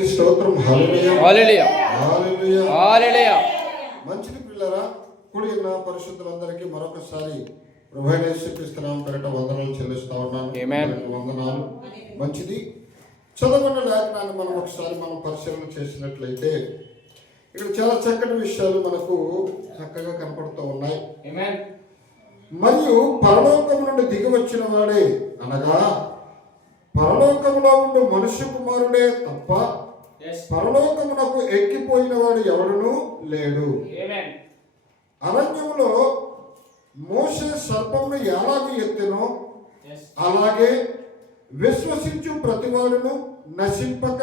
స్తోత్రం. హల్లెలూయా హల్లెలూయా హల్లెలూయా హల్లెలూయా. మంచిది పిల్లరా, కూడి ఉన్న పరిశుద్ధులందరికీ మరొకసారి ప్రభువైన యేసుక్రీస్తు నామమున పేరిట వందనాలు చెల్లిస్తా ఉన్నాను. వందనాలు. మంచిది. చదవన్న లేఖనాన్ని మనం ఒకసారి పరిశీలన చేసినట్లయితే ఇక్కడ చాలా చక్కటి విషయాలు మనకు చక్కగా కనపడుతూ ఉన్నాయి. మరియు పరలోకము నుండి దిగి వచ్చిన వాడే అనగా పరలోకములో ఉండు మనుష్య కుమారుడే తప్ప పరలోకమునకు ఎక్కిపోయిన వాడు ఎవడునూ లేడు. అరణ్యములో మోషే సర్పమును ఎలాగ ఎత్తెనో అలాగే విశ్వసించు ప్రతివాడును నశింపక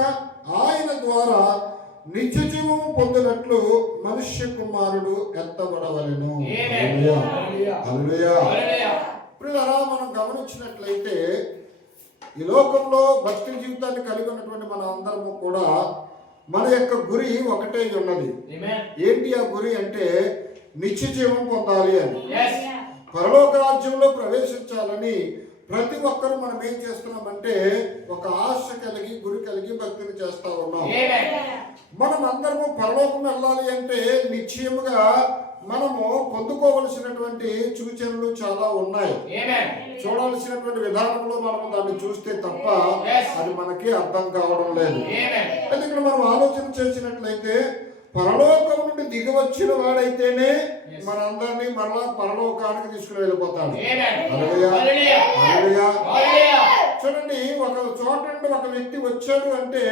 ఆయన ద్వారా నిత్య జీవము పొందినట్లు మనుష్య కుమారుడు ఎత్తబడవలెను. హల్లెలూయా. ప్రియులారా, మనం గమనించినట్లయితే ఈ లోకంలో భక్తి జీవితాన్ని కలిగి ఉన్నటువంటి మన అందరము కూడా మన యొక్క గురి ఒకటే ఉన్నది. ఏంటి ఆ గురి అంటే నిత్య జీవం పొందాలి అని, పరలోక రాజ్యంలో ప్రవేశించాలని ప్రతి ఒక్కరు మనం ఏం చేస్తున్నామంటే ఒక ఆశ కలిగి గురి కలిగి భక్తిని చేస్తా ఉన్నాం. మనం అందరము పరలోకం వెళ్ళాలి అంటే నిశ్చయముగా మనము పొందుకోవలసినటువంటి సూచనలు చాలా ఉన్నాయి. చూడాల్సినటువంటి విధానంలో మనము దాన్ని చూస్తే తప్ప అది మనకి అర్థం కావడం లేదు. అయితే ఇక్కడ మనం ఆలోచన చేసినట్లయితే పరలోకం నుండి దిగి వచ్చిన వాడైతేనే మనందరినీ మరలా పరలోకానికి తీసుకుని వెళ్ళిపోతాడు. చూడండి, ఒక చోట నుండి ఒక వ్యక్తి వచ్చాడు అంటే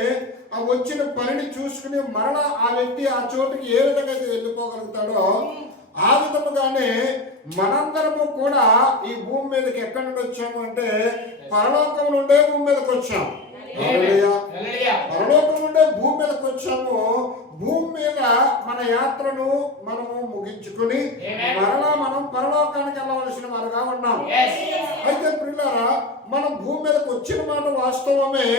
ఆ వచ్చిన పనిని చూసుకుని మరలా ఆ వ్యక్తి ఆ చోటుకి ఏ విధంగా అయితే వెళ్ళిపోగలుగుతాడో ఆ విధముగానే మనందరము కూడా ఈ భూమి మీదకి ఎక్కడి నుండి వచ్చాము అంటే పరలోకం నుండే భూమి మీదకి వచ్చాము. పరలోకం నుండే భూమి మీదకి వచ్చాము. భూమి మీద మన యాత్రను మనము ముగించుకుని మరలా మనం పరలోకానికి వెళ్ళవలసిన వారుగా ఉన్నాం. అయితే ప్రియులారా, మనం భూమి మీదకి వచ్చిన మాట వాస్తవమే.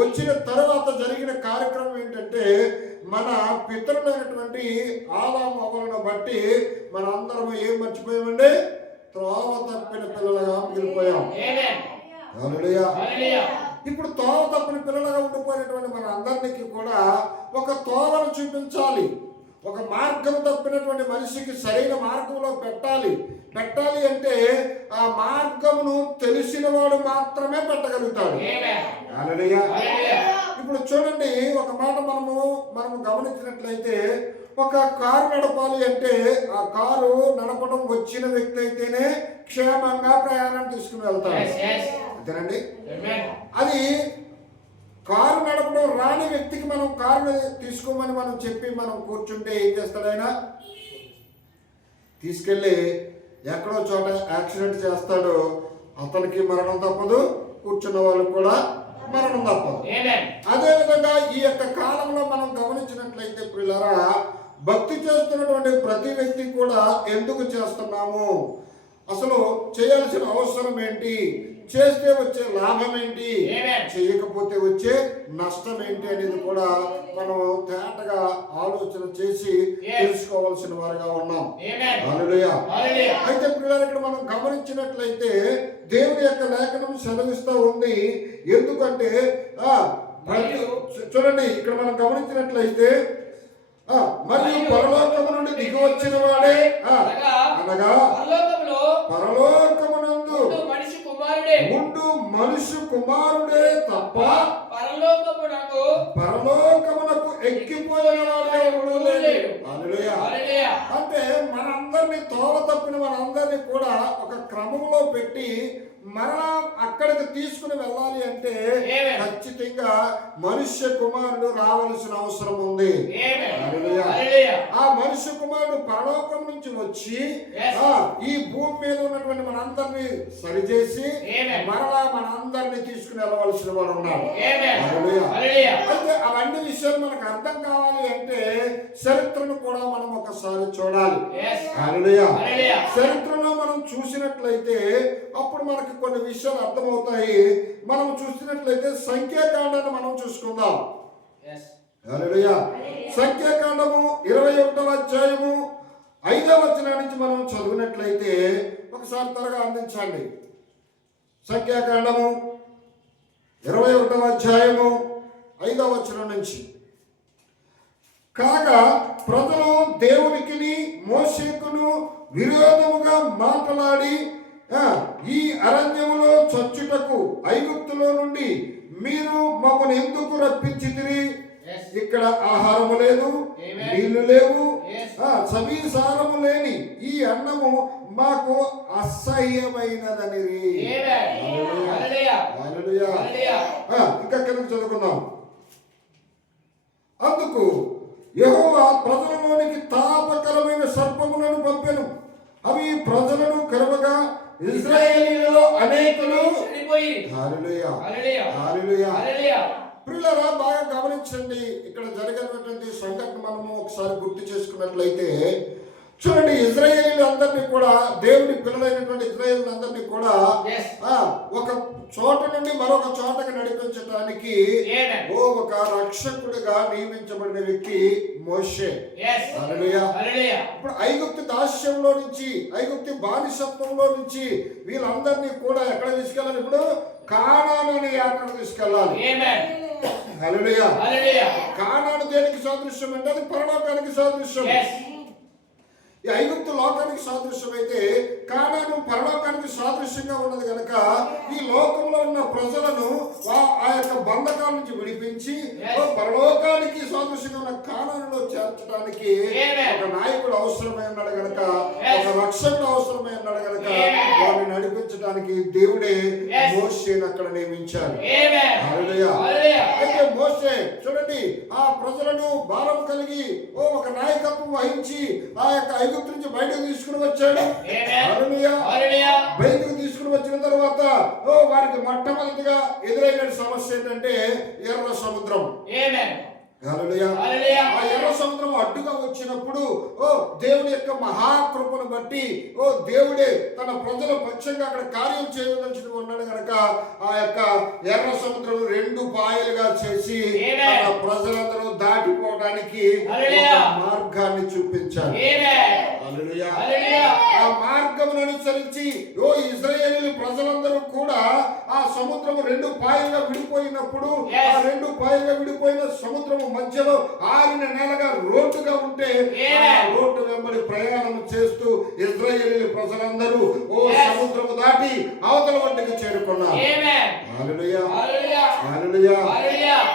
వచ్చిన తర్వాత జరిగిన కార్యక్రమం ఏంటంటే మన పితరులైనటువంటి ఆదాము అవ్వలను బట్టి మన అందరం ఏం మర్చిపోయామండి? త్రోవ తప్పిన పిల్లలుగా మిగిలిపోయాం. హల్లెలూయా. ఇప్పుడు తోవ తప్పిన పిల్లలుగా ఉండిపోయినటువంటి మన అందరికీ కూడా ఒక తోవను చూపించాలి. ఒక మార్గం తప్పినటువంటి మనిషికి సరైన మార్గంలో పెట్టాలి అంటే ఆ మార్గమును తెలిసిన వాడు మాత్రమే పెట్టగలుగుతాడు. హల్లెలూయా. ఇప్పుడు చూడండి, ఒక మాట మనము గమనించినట్లయితే ఒక కారు నడపాలి అంటే ఆ కారు నడపడం వచ్చిన వ్యక్తి అయితేనే క్షేమంగా ప్రయాణం తీసుకుని వెళ్తాడు. అంతేనండి. అది కారు నడపడం రాని వ్యక్తికి మనం కారుని తీసుకోమని మనం చెప్పి మనం కూర్చుంటే ఏం చేస్తాడు? ఆయన తీసుకెళ్ళి ఎక్కడో చోట యాక్సిడెంట్ చేస్తాడు. అతనికి మరణం తప్పదు, కూర్చున్న వాళ్ళు కూడా మరణం తప్పదు. అదేవిధంగా ఈ యొక్క కాలంలో మనం గమనించినట్లయితే ప్రియులారా, భక్తి చేస్తున్నటువంటి ప్రతి వ్యక్తి కూడా ఎందుకు చేస్తున్నాము, అసలు చేయాల్సిన అవసరం ఏంటి, చేస్తే వచ్చే లాభం ఏంటి, చేయకపోతే వచ్చే నష్టం ఏంటి అనేది కూడా మనం తేటగా ఆలోచన చేసి తెలుసుకోవాల్సిన వారుగా ఉన్నాం. హల్లెలూయా. అయితే పిల్లలు, ఇక్కడ మనం గమనించినట్లయితే దేవుని యొక్క లేఖనం సెలవిస్తూ ఉంది. ఎందుకంటే చూడండి, ఇక్కడ మనం గమనించినట్లయితే మరియు పరలోకము నుండి దిగి వచ్చిన వాడే అనగా పరలోకమునందు ఉండు మనుష్య కుమారుడే తప్ప పరలోకమునకు ఎక్కిపోయిన వాడే ఎవడూ లేడు. హల్లెలూయా. అంటే మనందరినీ తోవ తప్పిన మనందరినీ కూడా ఒక క్రమంలో పెట్టి మరలా అక్కడికి తీసుకుని వెళ్ళాలి అంటే ఖచ్చితంగా మనుష్య కుమారుడు రావాల్సిన అవసరం ఉంది. ఆ మనుష్య కుమారుడు పరలోకం నుంచి వచ్చి ఈ భూమి మీద ఉన్నటువంటి మనందరినీ సరిచేసి మరలా మనందరినీ తీసుకుని వెళ్ళవలసిన వాడు ఉన్నాడు. అయితే అవన్నీ విషయాలు మనకు అర్థం కావాలి అంటే చరిత్రను కూడా మనం ఒకసారి చూడాలి. చరిత్రలో మనం చూసినట్లయితే అప్పుడు మనకి కొన్ని విషయాలు అర్థమవుతాయి. మనం చూసినట్లయితే సంఖ్యాకాండాన్ని మనం చూసుకుందాం. హల్లెలూయా. సంఖ్యాకాండము 21వ అధ్యాయము 5వ వచనం నుంచి మనం చదివినట్లయితే ఒకసారి త్వరగా అందించండి. సంఖ్యాకాండము 21వ అధ్యాయము 5వ వచనం నుంచి. కాగా ప్రజలు దేవునికిని మోషేకును విరోధముగా మాట్లాడి, ఈ అరణ్యములో చచ్చుటకు ఐగుప్తులో నుండి మీరు మమ్మల్ని ఎందుకు రప్పించితిరి? ఇక్కడ ఆహారము లేదు, నీళ్లు లేవు, సవీసారము లేని ఈ అన్నము మాకు అసహ్యమైనదని. ఇంకా కిందకు చదువుకుందాం. అందుకు యెహోవా ప్రజలలోనికి తాపకరమైన సర్పములను పంపెను. అవి ప్రజలను కరవగా ఇశ్రాయేలీయులలో అనేకులు ప్రియులారా, బాగా గమనించండి. ఇక్కడ జరిగినటువంటి సంఘటన మనము ఒకసారి గుర్తు చేసుకున్నట్లయితే చూడండి, ఇశ్రాయేలీయులు అందరినీ కూడా, దేవుని పిల్లలైనటువంటి ఇశ్రాయేలీయులు అందరినీ కూడా ఒక చోట నుండి మరొక చోటకి నడిపించడానికి ఒక రక్షకుడిగా నియమించబడిన వ్యక్తి మోషే. ఇప్పుడు ఐగుప్తు దాస్యంలో నుంచి, ఐగుప్తు బానిసత్వంలో నుంచి వీళ్ళందరినీ కూడా ఎక్కడ తీసుకెళ్ళాలి? ఇప్పుడు కానాను అనే యాత్రకు తీసుకెళ్ళాలి. హల్లెలూయా. కానాను దేనికి సాదృశ్యం అంటే అది పరలోకానికి సాదృశ్యం. ఈ ఐగుప్తు లోకానికి సాదృశ్యం అయితే కానాను పరలోకానికి సాదృశ్యంగా ఉన్నది కనుక ఈ లోకంలో ఉన్న ప్రజలను ఆ యొక్క బంధకాల నుంచి విడిపించి పరలోకానికి సాదృశ్యంగా ఉన్న కానానులో చేర్చడానికి ఒక నాయకుడు అవసరమై ఉన్నాడు కనుక, ఒక రక్షకుడు అవసరమై ఉన్నాడు కనుక వారిని నడిపించడానికి దేవుడే మోషేని అక్కడ నియమించాడు. అయితే మోషే చూడండి, ఆ ప్రజలను భారం కలిగి ఒక నాయకత్వం వహించి ఆ యొక్క ఐగుప్తు నుంచి బయటకు తీసుకుని వచ్చాడు. బయటకు తీసుకుని వచ్చిన తర్వాత వారికి మొట్టమొదటిగా ఎదురైన సమస్య ఏంటంటే ఎర్ర సముద్రం. ఆ ఎర్ర సముద్రం అడ్డుగా వచ్చినప్పుడు దేవుని యొక్క మహాకృపను బట్టి దేవుడే తన ప్రజల పక్షంగా అక్కడ కార్యం చేయవలసి ఉన్నాడు కనుక ఆ యొక్క ఎర్ర సముద్రం 2 పాయలుగా చేసి ప్రజలందరూ దాటిపోవడానికి మార్గాన్ని చూపించారు. ఆ మార్గమును అనుసరించి ఇశ్రాయేలు ప్రజలందరూ కూడా ఆ సముద్రము 2 పాయలుగా విడిపోయినప్పుడు ఆ 2 పాయలుగా విడిపోయిన సముద్రము మధ్యలో ఆరిన నేలగా రోడ్డుగా ఉంటే ఆ రోడ్డు వెంబడి ప్రయాణం చేస్తూ ఇశ్రాయేలు ప్రజలందరూ సముద్రము దాటి అవతల ఒడ్డుకి చేరుకున్నారు.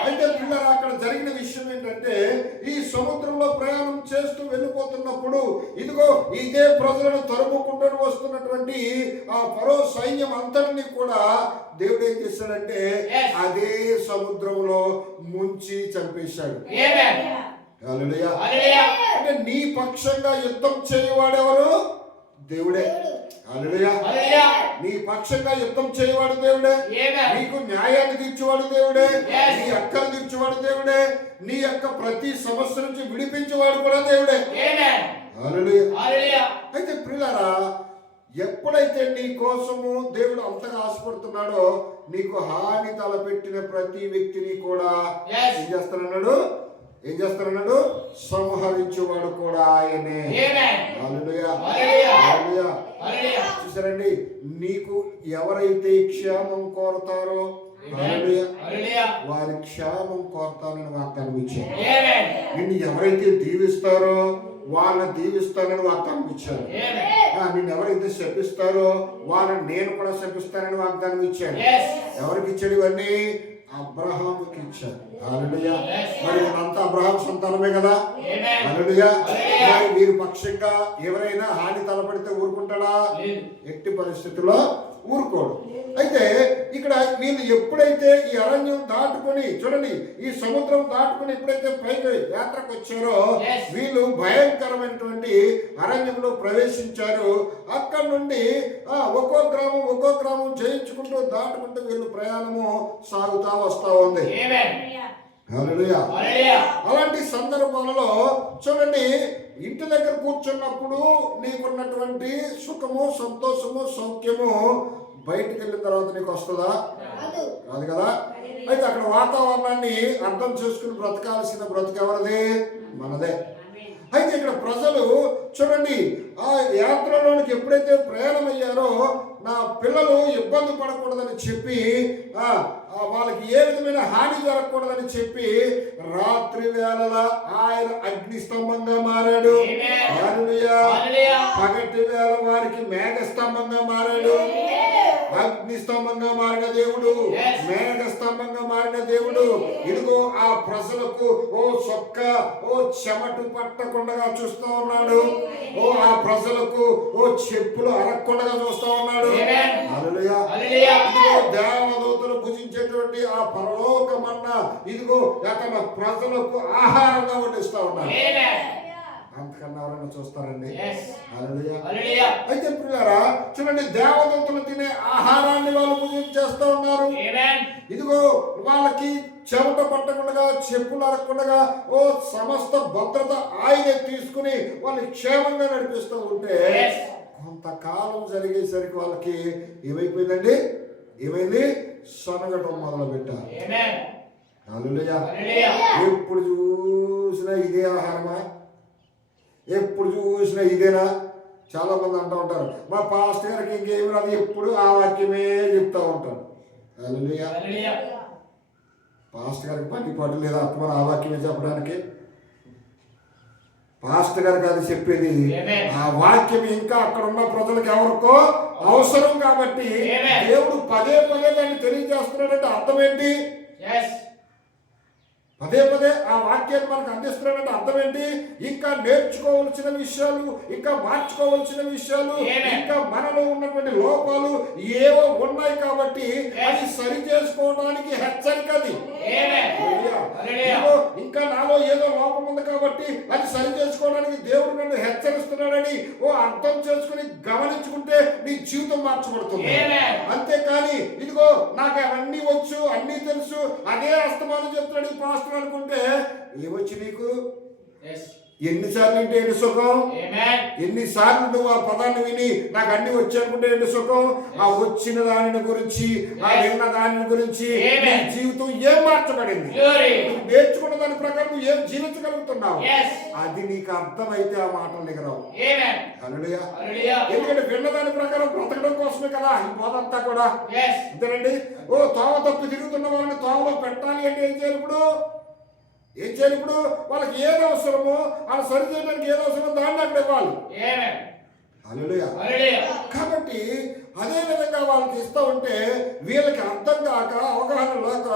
అయితే పిల్లలు అక్కడ జరిగిన విషయం ఏంటంటే ఈ సముద్రంలో ప్రయాణం చేస్తూ వెళ్ళిపోతున్నప్పుడు ఇదిగో ఇదే ప్రజలను తరుముకుంటూ వస్తున్నటువంటి ఆ ఫరో సైన్యం అంతటిని కూడా దేవుడు ఏం చేశాడంటే అదే సముద్రంలో ముంచి చంపేశాడు. అంటే నీ పక్షంగా యుద్ధం చేయవాడెవరు? దేవుడే. నీ పక్షంగా యుద్ధం చేయవాడు దేవుడే, నీకు న్యాయాన్ని తీర్చేవాడు దేవుడే, నీ అక్కలు తీర్చేవాడు దేవుడే, నీ యొక్క ప్రతి సమస్య నుంచి విడిపించేవాడు కూడా దేవుడే. అయితే ప్రియులారా, ఎప్పుడైతే నీ కోసము దేవుడు అంతగా ఆశపడుతున్నాడో నీకు హాని తలపెట్టిన ప్రతి వ్యక్తిని కూడా ఏం చేస్తానన్నాడు? సంహరించేవాడు కూడా ఆయనే. చూసారండి, నీకు ఎవరైతే క్షేమం కోరతారో వారి క్షేమం కోరతానని వాగ్దానం ఇచ్చారు. నిన్ను ఎవరైతే దీవిస్తారో వాళ్ళని దీవిస్తానని వాగ్దానం ఇచ్చారు. నిన్ను ఎవరైతే శపిస్తారో వాళ్ళని నేను కూడా శపిస్తానని వాగ్దానం ఇచ్చాను. ఎవరికి ఇచ్చాడు ఇవన్నీ? అబ్రహాముకి ఇచ్చారు. మరి అంతా అబ్రహాం సంతానమే కదా. మరి వీరి పక్షంగా ఎవరైనా హాని తలపడితే ఊరుకుంటాడా? ఎట్టి పరిస్థితుల్లో ఊరుకోడు. అయితే ఇక్కడ వీళ్ళు ఎప్పుడైతే ఈ అరణ్యం దాటుకొని చూడండి, ఈ సముద్రం దాటుకొని ఎప్పుడైతే పైకి యాత్రకు వచ్చారో వీళ్ళు భయంకరమైనటువంటి అరణ్యంలో ప్రవేశించారు. అక్కడ నుండి ఒక్కో గ్రామం జయించుకుంటూ దాటుకుంటూ వీళ్ళు ప్రయాణము సాగుతా వస్తా ఉంది. అలాంటి సందర్భాలలో చూడండి, ఇంటి దగ్గర కూర్చున్నప్పుడు నీకున్నటువంటి సుఖము, సంతోషము, సౌఖ్యము బయటికి వెళ్ళిన తర్వాత నీకు వస్తుందా? కాదు కదా. అయితే అక్కడ వాతావరణాన్ని అర్థం చేసుకుని బ్రతకాల్సిన బ్రతుకు ఎవరిది? మనదే. అయితే ఇక్కడ ప్రజలు చూడండి, ఆ యాత్రలోనికి ఎప్పుడైతే ప్రయాణం అయ్యారో నా పిల్లలు ఇబ్బంది పడకూడదని చెప్పి వాళ్ళకి ఏ విధమైన హాని జరగకూడదని చెప్పి రాత్రి వేళల ఆయన అగ్ని స్తంభంగా మారాడు. హల్లెలూయా. పగటి వేళ వారికి మేఘ స్తంభంగా మారాడు. అగ్ని స్తంభంగా మారిన దేవుడు, మేఘ స్తంభంగా మారిన దేవుడు. ఇదిగో ఆ ప్రజలకు చెమట పట్టకుండా చూస్తూ ఉన్నాడు. ఆ ప్రజలకు చెప్పులు అరగకుండా చూస్తూ ఉన్నాడు. హల్లెలూయా. ఇదిగో దేవదూతలు భుజించేటువంటి ఆ పరలోకమన్నా ఇదిగో తన ప్రజలకు ఆహారంగా వడ్డిస్తూ ఉన్నాడు. అంతకన్నా ఎవరైనా చూస్తారండి? హల్లెలూయా. అయితే పిల్లరా చూడండి, దేవదూతలు తినే ఆహారాన్ని వాళ్ళు భుజించేస్తూ ఉన్నారు. ఇదిగో వాళ్ళకి చెమట పట్టకుండా, చెప్పులు అరగకుండా సమస్త భద్రత ఆయనే తీసుకుని వాళ్ళు క్షేమంగా నడిపిస్తూ ఉంటే కొంతకాలం జరిగేసరికి వాళ్ళకి ఏమైపోయిందండి? ఏమైంది? సొనగటం మొదలు పెట్టారు. హల్లెలూయా. ఎప్పుడు చూసినా ఇదే ఆహారమా? ఎప్పుడు చూసినా ఇదేనా? చాలా మంది అంటూ ఉంటారు, మా పాస్టర్ గారికి ఇంకేమి రాదు, ఎప్పుడు ఆ వాక్యమే చెప్తూ ఉంటారు. హల్లెలూయా. పాస్టర్ గారికి పని పాటు లేదా ఆత్మ ఆ వాక్యమే చెప్పడానికి? పాస్టర్ గారికి అది చెప్పేది ఆ వాక్యం ఇంకా అక్కడ ఉన్న ప్రజలకు ఎవరికో అవసరం కాబట్టి దేవుడు పదే పదే దాన్ని తెలియజేస్తున్నాడంటే అర్థం ఏంటి? పదే పదే ఆ వాక్యాన్ని మనకు అందిస్తున్నాడంటే అర్థం ఏంటి? ఇంకా నేర్చుకోవలసిన విషయాలు, ఇంకా మార్చుకోవలసిన విషయాలు, ఇంకా మనలో ఉన్నటువంటి లోపాలు ఏవో ఉన్నాయి కాబట్టి అది సరి చేసుకోవడానికి హెచ్చరిక. అది ఇంకా నాలో ఏదో లోపం ఉంది కాబట్టి అది సరి చేసుకోవడానికి దేవుడు నన్ను హెచ్చరిస్తున్నాడని అర్థం చేసుకుని గమనించుకుంటే నీ జీవితం మార్చబడుతుంది. అంతేకాని ఇదిగో నాకు అవన్నీ వచ్చు, అన్నీ తెలుసు, అదే అస్తమానం చెప్తున్నాడు ఈ పాస్టర్ అనుకుంటే ఏమొచ్చి నీకు? ఎన్నిసార్లు వింటే ఏంటి సుఖం? ఎన్నిసార్లు నువ్వు ఆ పదాన్ని విని నాకు అన్ని వచ్చి అనుకుంటే ఏంటి సుఖం? ఆ వచ్చిన దానిని గురించి, ఆ విన్న దానిని గురించి నీ జీవితం ఏం మార్చబడింది? నువ్వు నేర్చుకున్న దాని ప్రకారం నువ్వు ఏం జీవించగలుగుతున్నావు? అది నీకు అర్థమైతే ఆ మాటలు నిగరావు. హల్లెలూయా. ఎందుకంటే విన్న దాని ప్రకారం బ్రతకడం కోసమే కదా ఈ బోధంతా కూడా. అంతేనండి. తోవ తప్పు తిరుగుతున్న వాళ్ళని తోవలో పెట్టాలి అంటే ఏం చేయాలి? ఏం చేయాలి? వాళ్ళకి ఏది అవసరమో వాళ్ళు సరి చేయడానికి ఏది అవసరమో దాన్ని అక్కడ ఇవ్వాలి. హల్లెలూయా. కాబట్టి అదే విధంగా వాళ్ళకి ఇస్తూ ఉంటే వీళ్ళకి అర్థం కాక, అవగాహన లేక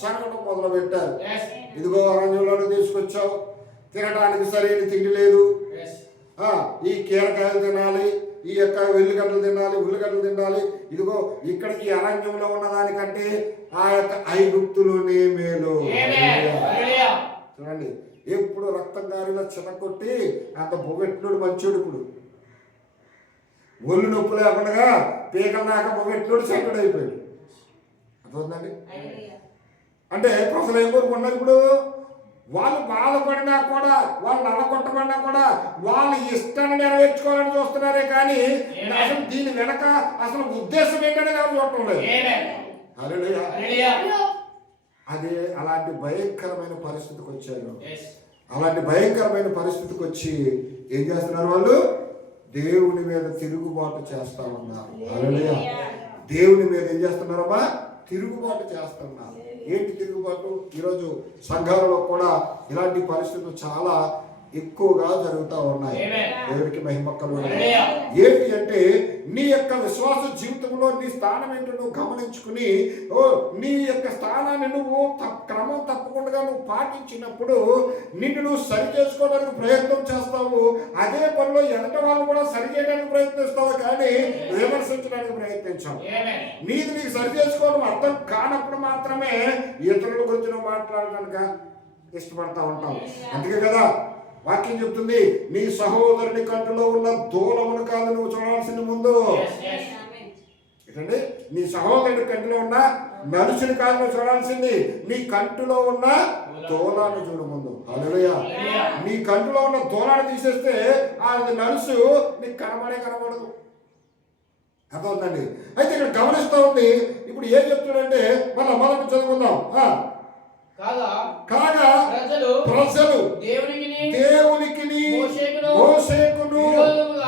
సగడం మొదలు పెట్టారు. ఇదిగో అరణ్యంలో తీసుకొచ్చావు, తినడానికి సరైన తిండి లేదు, ఈ కీరకాయలు తినాలి, ఈ యొక్క వెల్లిగడ్డలు తినాలి, ఉల్లిగడ్డలు తినాలి. ఇదిగో ఇక్కడికి అరణ్యంలో ఉన్నదానికంటే ఆ యొక్క ఐగుప్తులోనే మేలు. చూడండి, ఎప్పుడు రక్తం గారిలో చిన్నకొట్టి అంత బొగెట్లుడు మంచోడు. ఇప్పుడు ఒళ్ళు నొప్పి లేకుండా పీకల దాకా బొగెట్లుడు చెడ్డడు అయిపోయాడు. అర్థవుతుందండి? అంటే ప్రజలు ఏం కోరుకున్నారు? ఇప్పుడు వాళ్ళు బాధపడినా కూడా, వాళ్ళు నల్లగొట్టబడినా కూడా వాళ్ళ ఇష్టాన్ని నెరవేర్చుకోవాలని చూస్తున్నారే కానీ అసలు దీని వెనక అసలు ఉద్దేశం ఏంటనేది ఎవరు చూడటం లేదు. హల్లెలూయా. అదే అలాంటి భయంకరమైన పరిస్థితికి వచ్చారు. అలాంటి భయంకరమైన పరిస్థితికి వచ్చి ఏం చేస్తున్నారు? వాళ్ళు దేవుని మీద తిరుగుబాటు చేస్తా ఉన్నారు. హల్లెలూయా. దేవుని మీద ఏం చేస్తున్నారమ్మా? తిరుగుబాటు చేస్తున్నారు. ఏంటి తిరుగుబాటు? ఈరోజు సంఘాలలో కూడా ఇలాంటి పరిస్థితులు చాలా ఎక్కువగా జరుగుతూ ఉన్నాయి. దేవుడికి మహిమ కలుగును. ఏంటి అంటే నీ యొక్క విశ్వాస జీవితంలో నీ స్థానం ఏంటో నువ్వు గమనించుకుని నీ యొక్క స్థానాన్ని నువ్వు క్రమం తప్పకుండా నువ్వు పాటించినప్పుడు నిన్ను నువ్వు సరి చేసుకోవడానికి ప్రయత్నం చేస్తావు. అదే పనిలో ఎదట వాళ్ళు కూడా సరి చేయడానికి ప్రయత్నిస్తావు కానీ విమర్శించడానికి ప్రయత్నించావు. నీది నీకు సరి చేసుకోవడం అర్థం కానప్పుడు మాత్రమే ఇతరుల గురించి నువ్వు మాట్లాడడానికి ఇష్టపడతా ఉంటావు. అందుకే కదా వాక్యం చెప్తుంది, నీ సహోదరుని కంటిలో ఉన్న దూలమును కాదు నువ్వు చూడాల్సింది ముందు. ఏంటండి? నీ సహోదరుని కంటిలో ఉన్న నలుసుని కాదు నువ్వు చూడాల్సింది, నీ కంటిలో ఉన్న దూలాన్ని చూడు ముందు. హల్లెలూయా. నీ కంటిలో ఉన్న దూలాన్ని తీసేస్తే అది నలుసు నీకు కనబడదు. అర్థవుతుందండి? అయితే ఇక్కడ గమనిస్తూ ఉంది. ఇప్పుడు ఏం చెప్తున్నాడంటే మొదటి చదువుకుందాం. కాగా ప్రజలు దేవునికి మోషేకును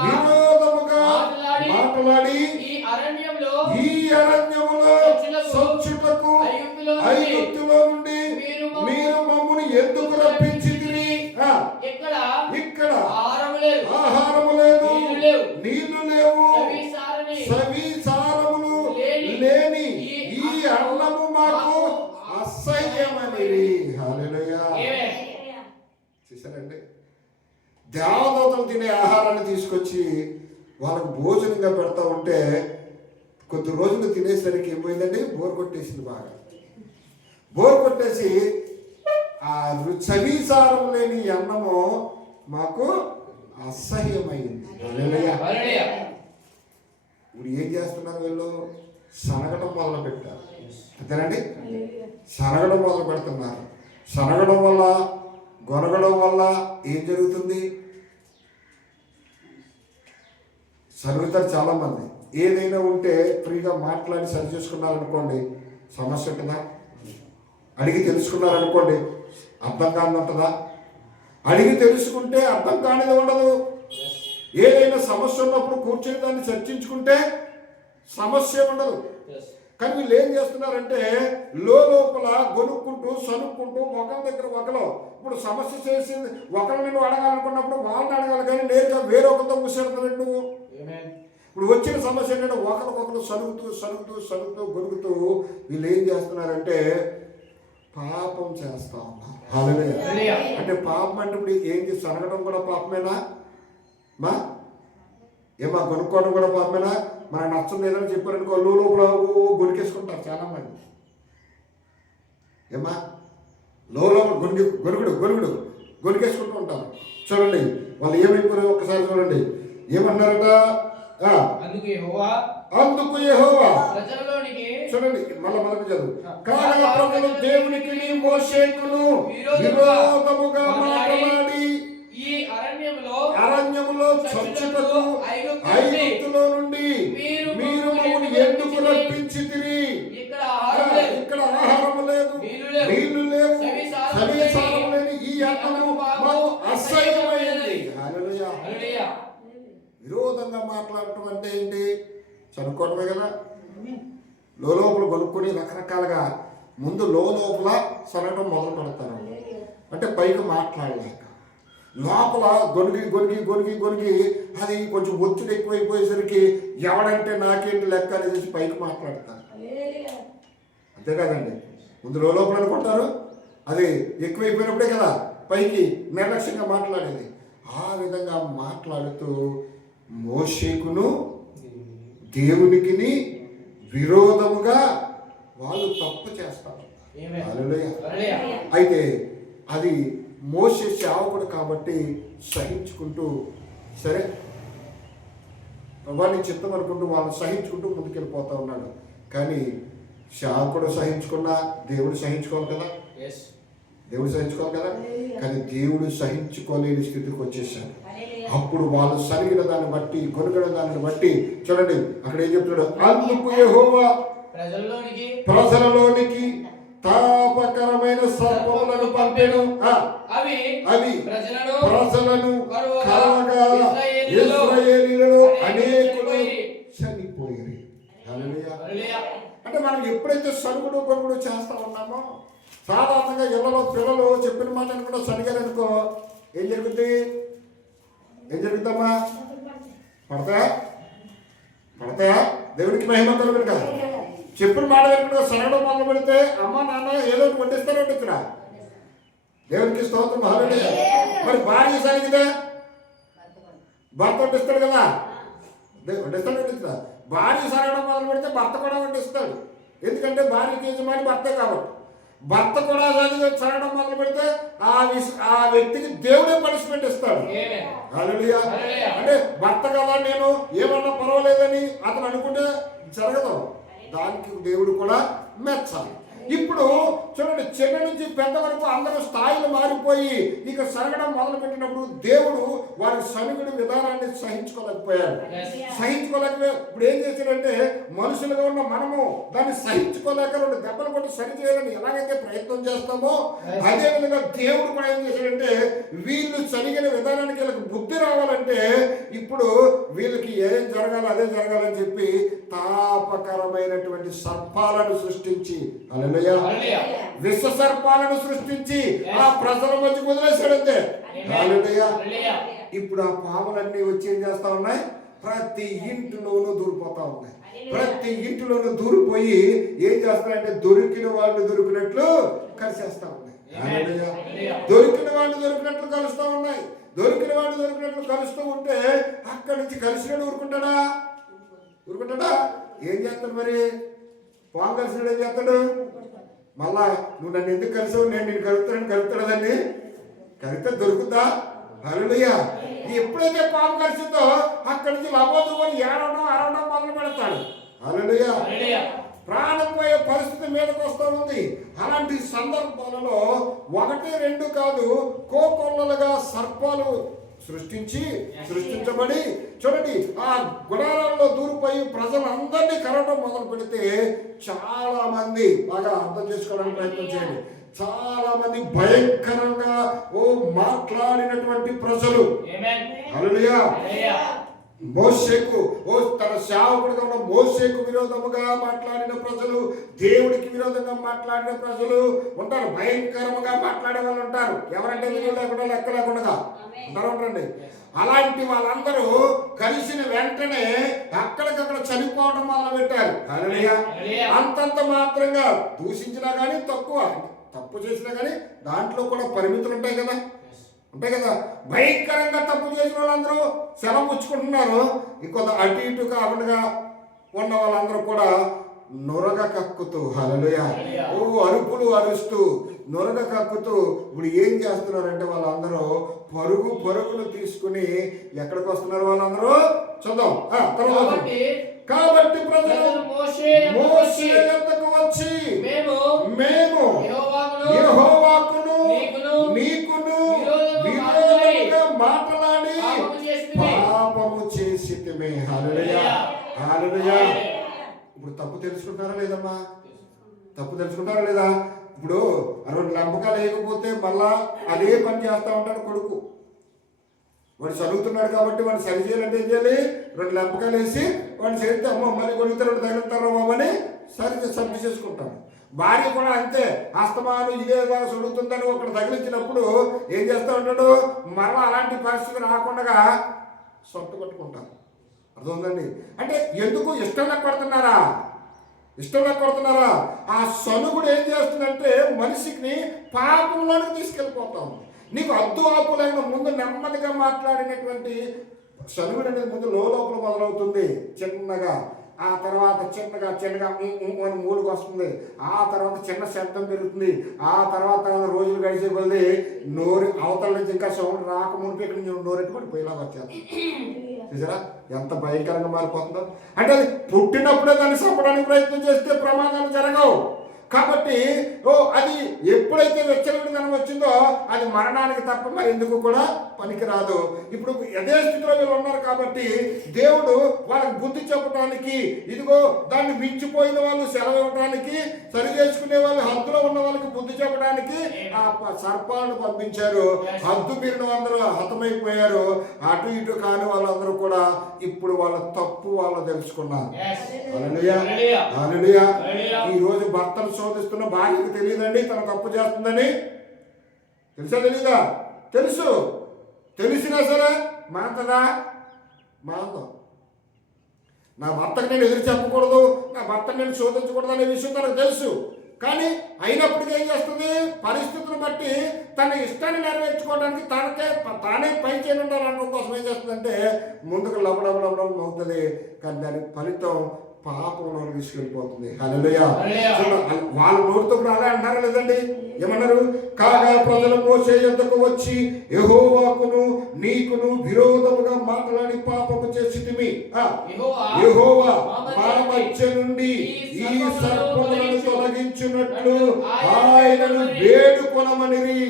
విరోధముగా మాట్లాడి దేవదూతలు తినే ఆహారాన్ని తీసుకొచ్చి వాళ్ళకు భోజనంగా పెడతా ఉంటే కొద్ది రోజులు తినేసరికి ఏమైందండి, బోర్ కొట్టేసింది. బాగా బోర్ కొట్టేసి ఆ చవిసారం లేని అన్నము మాకు అసహ్యమైంది. ఇప్పుడు ఏం చేస్తున్నారు వీళ్ళు? సనగడం మొదలు పెట్టారు. అంతేనండి, సనగడం మొదలు పెడుతున్నారు. సనగడం వల్ల, గొనగడం వల్ల ఏం జరుగుతుంది? సరుగుతారు చాలామంది. ఏదైనా ఉంటే ఫ్రీగా మాట్లాడి సరి చేసుకున్నారనుకోండి, సమస్య ఉంటుందా? అడిగి తెలుసుకున్నారనుకోండి, అర్థం కాని ఉంటుందా? అడిగి తెలుసుకుంటే అర్థం కానిది ఉండదు. ఏదైనా సమస్య ఉన్నప్పుడు కూర్చొని దాన్ని చర్చించుకుంటే సమస్య ఉండదు. కానీ వీళ్ళు ఏం చేస్తున్నారంటే లోపల గొనుక్కుంటూ సనుక్కుంటూ ఒకరి దగ్గర ఒకరు, ఇప్పుడు సమస్య చేసింది ఒకరిని నువ్వు అడగాలనుకున్నప్పుడు వాళ్ళని అడగాలి, కానీ నేరుగా వేరొకరితో ముసేడుతున్నాడు నువ్వు. ఇప్పుడు వచ్చిన సమస్య ఏంటంటే ఒకరికొకరు సనుగుతూ గొనుగుతూ వీళ్ళు ఏం చేస్తున్నారంటే పాపం చేస్తా ఉన్నారు. హల్లెలూయా. అంటే పాపం అంటే ఇప్పుడు ఏం చేసి సనగడం కూడా పాపమేనా? ఏమా కొనుక్కోవడం కూడా పాపమేనా? మనకు నచ్చం లేదని చెప్పారనుకో లోపల గొనికేసుకుంటారు చాలామంది. ఏమా లోపల గొనికేసుకుంటూ ఉంటారు. చూడండి వాళ్ళు ఏమైపోయారు ఒక్కసారి చూడండి. ఏమన్నారట? అందుకు యెహోవా చూడండి మొదటి చదువు. కాగా ప్రజలు దేవునికి మోషేకును విరోధముగా మాట్లాడి ఈ అరణ్యములో చచ్చుటకు ఐగుప్తులో నుండి మీరు మమ్మల్ని ఎందుకు రప్పించితిరి? ఇక్కడ ఆహారము లేదు, నీళ్లు లేవు, సవిసారం లేని ఈ అన్నము మాకు అసహ్యమైంది. హల్లెలూయా. విరోధంగా మాట్లాడటం అంటే ఏంటి? చనుక్కోవటమే కదా. లోపల కొనుక్కొని రకరకాలుగా ముందు లోపల సనగడం మొదలు పెడతారు. అంటే పైకి మాట్లాడలేక లోపల గొనిగి అది కొంచెం ఒత్తిడి ఎక్కువైపోయేసరికి ఎవడంటే నాకేంటి లెక్క అనేసి పైకి మాట్లాడతారు. అంతే కదండి. ముందు లోపల అనుకుంటారు, అది ఎక్కువైపోయినప్పుడే కదా పైకి నిర్లక్ష్యంగా మాట్లాడేది. ఆ విధంగా మాట్లాడుతూ మోషేకును దేవునికి విరోధముగా వాళ్ళు తప్పు చేస్తారు. అయితే అది మోషే సేవకుడు కాబట్టి సహించుకుంటూ, సరే వాడిని చిత్తం అనుకుంటూ వాళ్ళు సహించుకుంటూ ముందుకెళ్ళిపోతూ ఉన్నాడు. కానీ సేవకుడు సహించుకున్నా దేవుడు సహించుకోవాలి కదా. దేవుడు సహించుకోవాలి కదా. కానీ దేవుడు సహించుకోలేని స్థితికి వచ్చేసాడు. అప్పుడు వాళ్ళు సరిగిన దాన్ని బట్టి, కొనుగడ దానిని బట్టి చూడండి అక్కడ ఏం చెప్తున్నాడు? అందుకు యెహోవా ప్రజలలోనికి తాపకరమైన సర్పములను పంపెను, అవి ప్రజలను కరవగా ఇశ్రాయేలీయులలో అనేకులు చనిపోయారు. అంటే మనం ఎప్పుడైతే సరుగుడు గొనుగుడు చేస్తా ఉన్నామో, సాధారణంగా ఇళ్లలో పిల్లలు చెప్పిన మాట కూడా సరిగారనుకో ఏం జరుగుతామా? పడతాయా? దేవుడికి మహిమ కలుగును కదా. చెప్పిన మాట వెనుక సరగడం మొదలు పెడితే అమ్మ నాన్న ఏదో వడ్డిస్తారో ఇక్కడ దేవుడికి స్తోత్రం. హల్లెలూయా. మరి భార్య సరిగితే భర్త వడ్డిస్తాడు కదా. వడ్డిస్తాడు. భార్య సరగడం మొదలు పెడితే భర్త కూడా వడ్డిస్తాడు. ఎందుకంటే భార్యకి యజమాని భర్తే కాబట్టి. భర్త కూడా సరగడం మొదలు పెడితే ఆ వ్యక్తికి దేవుడే పనిష్మెంట్ ఇస్తాడు. హల్లెలూయా. అంటే భర్త కదా నేను ఏమన్నా పర్వాలేదని అతను అనుకుంటే జరగదు. దానికి దేవుడు కూడా మెచ్చాలి. ఇప్పుడు చూడండి, చిన్న నుంచి పెద్ద వరకు అందరూ స్థాయిలు మారిపోయి ఇక సరగడం మొదలు పెట్టినప్పుడు దేవుడు వారి సనుగుడి విధానాన్ని సహించుకోలేకపోయాడు. ఇప్పుడు ఏం చేశాడంటే మనుషులుగా ఉన్న మనము దాన్ని సహించుకోలేక రెండు దెబ్బలు కొట్టి సరి చేయాలని ఎలాగైతే ప్రయత్నం చేస్తామో అదే విధంగా దేవుడు కూడా ఏం చేశాడంటే వీళ్ళు సరిగిన విధానానికి వీళ్ళకి బుద్ధి రావాలంటే ఇప్పుడు వీళ్ళకి ఏం జరగాలో అదే జరగాలని చెప్పి తాపకరమైనటువంటి సర్పాలను సృష్టించి, హల్లెలూయా, విశ్వ సర్పాలను సృష్టించి ఆ ప్రజల మధ్య వదిలేశాడంతే. హల్లెలూయా. ఇప్పుడు ఆ పాములన్నీ వచ్చి ఏం చేస్తా ఉన్నాయి? ప్రతి ఇంటిలోనూ దూరిపోతా ఉన్నాయి. ప్రతి ఇంటిలోనూ దూరిపోయి ఏం చేస్తారంటే దొరికిన వాళ్ళు దొరికినట్లు కలిసేస్తా ఉన్నాయి. దొరికిన వాళ్ళు దొరికినట్లు కలుస్తా ఉన్నాయి. దొరికిన వాడు దొరికినట్లు కలుస్తూ ఉంటే అక్కడి నుంచి కలిసినాడు ఊరుకుంటాడా? ఏం చేస్తాడు మరి? పాము కలిసినాడు ఏం చేస్తాడు? మళ్ళా నువ్వు నన్ను ఎందుకు కలిసావు, నేను నేను కలుపుతాడు దాన్ని కలిపితే దొరుకుతా? హల్లెలూయా. ఎప్పుడైతే పాము కలిసిందో అక్కడి నుంచి లబోదుకొని ఏడవడం అరవడం మొదలు పెడతాడు. హల్లెలూయా. ప్రాణం పోయే పరిస్థితి మీదకి వస్తూ ఉంది. అలాంటి సందర్భాలలో 1, 2 కాదు, కోకొల్లలుగా సర్పాలు సృష్టించబడి చూడండి ఆ గుడారాల్లో దూరిపోయి ప్రజలందరినీ కరవడం మొదలు పెడితే చాలా మంది, బాగా అర్థం చేసుకోవడానికి ప్రయత్నం చేయండి, చాలా మంది భయంకరంగా మాట్లాడినటువంటి ప్రజలు. హల్లెలూయా. మోషేకు తన సేవకుడిగా ఉన్న మోషేకు విరోధముగా మాట్లాడిన ప్రజలు, దేవుడికి విరోధంగా మాట్లాడిన ప్రజలు ఉంటారు. భయంకరంగా మాట్లాడే వాళ్ళు ఉంటారు. ఎవరంటే విలువ లేకుండా లెక్క లేకుండా ఉంటారండి. అలాంటి వాళ్ళందరూ కలిసిన వెంటనే అక్కడికక్కడ చనిపోవడం మొదలు పెట్టారు. హల్లెలూయా. అంతంత మాత్రంగా దూషించినా కానీ తప్పు చేసినా కానీ దాంట్లో కూడా పరిమితులు ఉంటాయి కదా. భయంకరంగా తప్పు చేసిన వాళ్ళందరూ సెలవు పుచ్చుకుంటున్నారు. ఇంకొంత అటు ఇటు కాకుండా ఉన్న వాళ్ళందరూ కూడా నొరగ కక్కుతూ, హల్లెలూయా, అరుపులు అరుస్తూ నొరగ కక్కుతూ ఇప్పుడు ఏం చేస్తున్నారంటే వాళ్ళందరూ పరుగును తీసుకుని ఎక్కడికి వస్తున్నారు? వాళ్ళందరూ చూద్దాం తర్వాత. కాబట్టి ప్రజలు మోషే యొద్దకు వచ్చి మేము యెహోవాకును నీకును విరోధముగా మాట్లాడి పాపము చేసితిమే. హల్లెలూయా. ఇప్పుడు తప్పు తెలుసుకుంటారా లేదమ్మా? ఇప్పుడు 2 లంపకాలు వేయకపోతే మళ్ళా అదే పని చేస్తా ఉంటాడు కొడుకు. వాడు చదువుతున్నాడు కాబట్టి వాడు సరి చేయాలంటే ఏం చేయాలి? 2 లంపకాలు వేసి వాడు చేస్తే అమ్మ మళ్ళీ కొడుకుతారు తగులుతారు అని సరి చేసుకుంటాడు. భార్య కూడా అంతే, అస్తమాను ఇదేలా చదువుతుందని ఒకటి తగిలించినప్పుడు ఏం చేస్తూ ఉంటాడు? మరలా అలాంటి పరిస్థితి రాకుండా సొట్టు కొట్టుకుంటారు. అర్థమవుతుందండి? అంటే ఎందుకు ఇష్టం లేక కొడుతున్నారా? ఆ సనుగుడు ఏం చేస్తుందంటే మనిషిని పాపంలోకి తీసుకెళ్ళిపోతాం. నీకు అద్దు ఆపు లేకుండా ముందు నెమ్మదిగా మాట్లాడినటువంటి సనుగుడు అనేది ముందు లోపల మొదలవుతుంది చిన్నగా. ఆ తర్వాత చిన్నగా మూలుగు వస్తుంది. ఆ తర్వాత చిన్న శబ్దం పెరుగుతుంది. ఆ తర్వాత రోజులు గడిచే కొద్ది నోరు అవతల నుంచి ఇంకా సౌండ్ రాకముందు ఇక్కడ నోరెట్టు పడిపోయేలాగా వచ్చారు. చూసారా ఎంత భయంకరంగా మారిపోతుందో? అంటే అది పుట్టినప్పుడే దాన్ని చంపడానికి ప్రయత్నం చేస్తే ప్రమాదాలు జరగవు. కాబట్టి అది ఎప్పుడైతే వెచ్చలవిడిదనం వచ్చిందో అది మరణానికి తప్ప మరి ఎందుకు కూడా పనికిరాదు. ఇప్పుడు అదే స్థితిలో వీళ్ళు ఉన్నారు కాబట్టి దేవుడు వాళ్ళకి బుద్ధి చెప్పడానికి, ఇదిగో దాన్ని మించిపోయిన వాళ్ళు సెలవు ఇవ్వడానికి, సరి చేసుకునే వాళ్ళు హద్దులో ఉన్న వాళ్ళకి బుద్ధి చెప్పడానికి ఆ సర్పాలను పంపించారు. హద్దు మీరిన అందరూ హతమైపోయారు. అటు ఇటు కాని వాళ్ళందరూ కూడా ఇప్పుడు వాళ్ళ తప్పు వాళ్ళు తెలుసుకున్నారు. హల్లెలూయా. ఈ రోజు భర్తను శోధిస్తున్న భార్యకు తెలియదండి తన తప్పు చేస్తుందని. తెలీదా? తెలిసినా సరే మాంతదా? మాంతం. నా భర్తకు నేను ఎదురు చెప్పకూడదు, నా భర్తను నేను శోధించకూడదు అనే విషయం తనకు తెలుసు. కానీ అయినప్పటికీ ఏం చేస్తుంది? పరిస్థితులను బట్టి తన ఇష్టాన్ని నెరవేర్చుకోవడానికి తానే పై చేయనుండాలనడం కోసం ఏం చేస్తుందంటే ముందుకు లబడబడబడం అవుతుంది. కానీ దాని ఫలితం పాపంలో తీసుకెళ్ళిపోతుంది. హల్లెలూయా. వాళ్ళ నోటితో కూడా అలా అంటారా లేదండి? ఏమన్నారు? కాగా ప్రజలు మోషే యొద్దకు వచ్చి యెహోవాకును నీకును విరోధముగా మాట్లాడి పాపము చేసితిమి. యెహోవా మా మధ్య నుండి ఈ సర్పములను తొలగించున్నట్లు ఆయనను వేడుకొనమనిరి.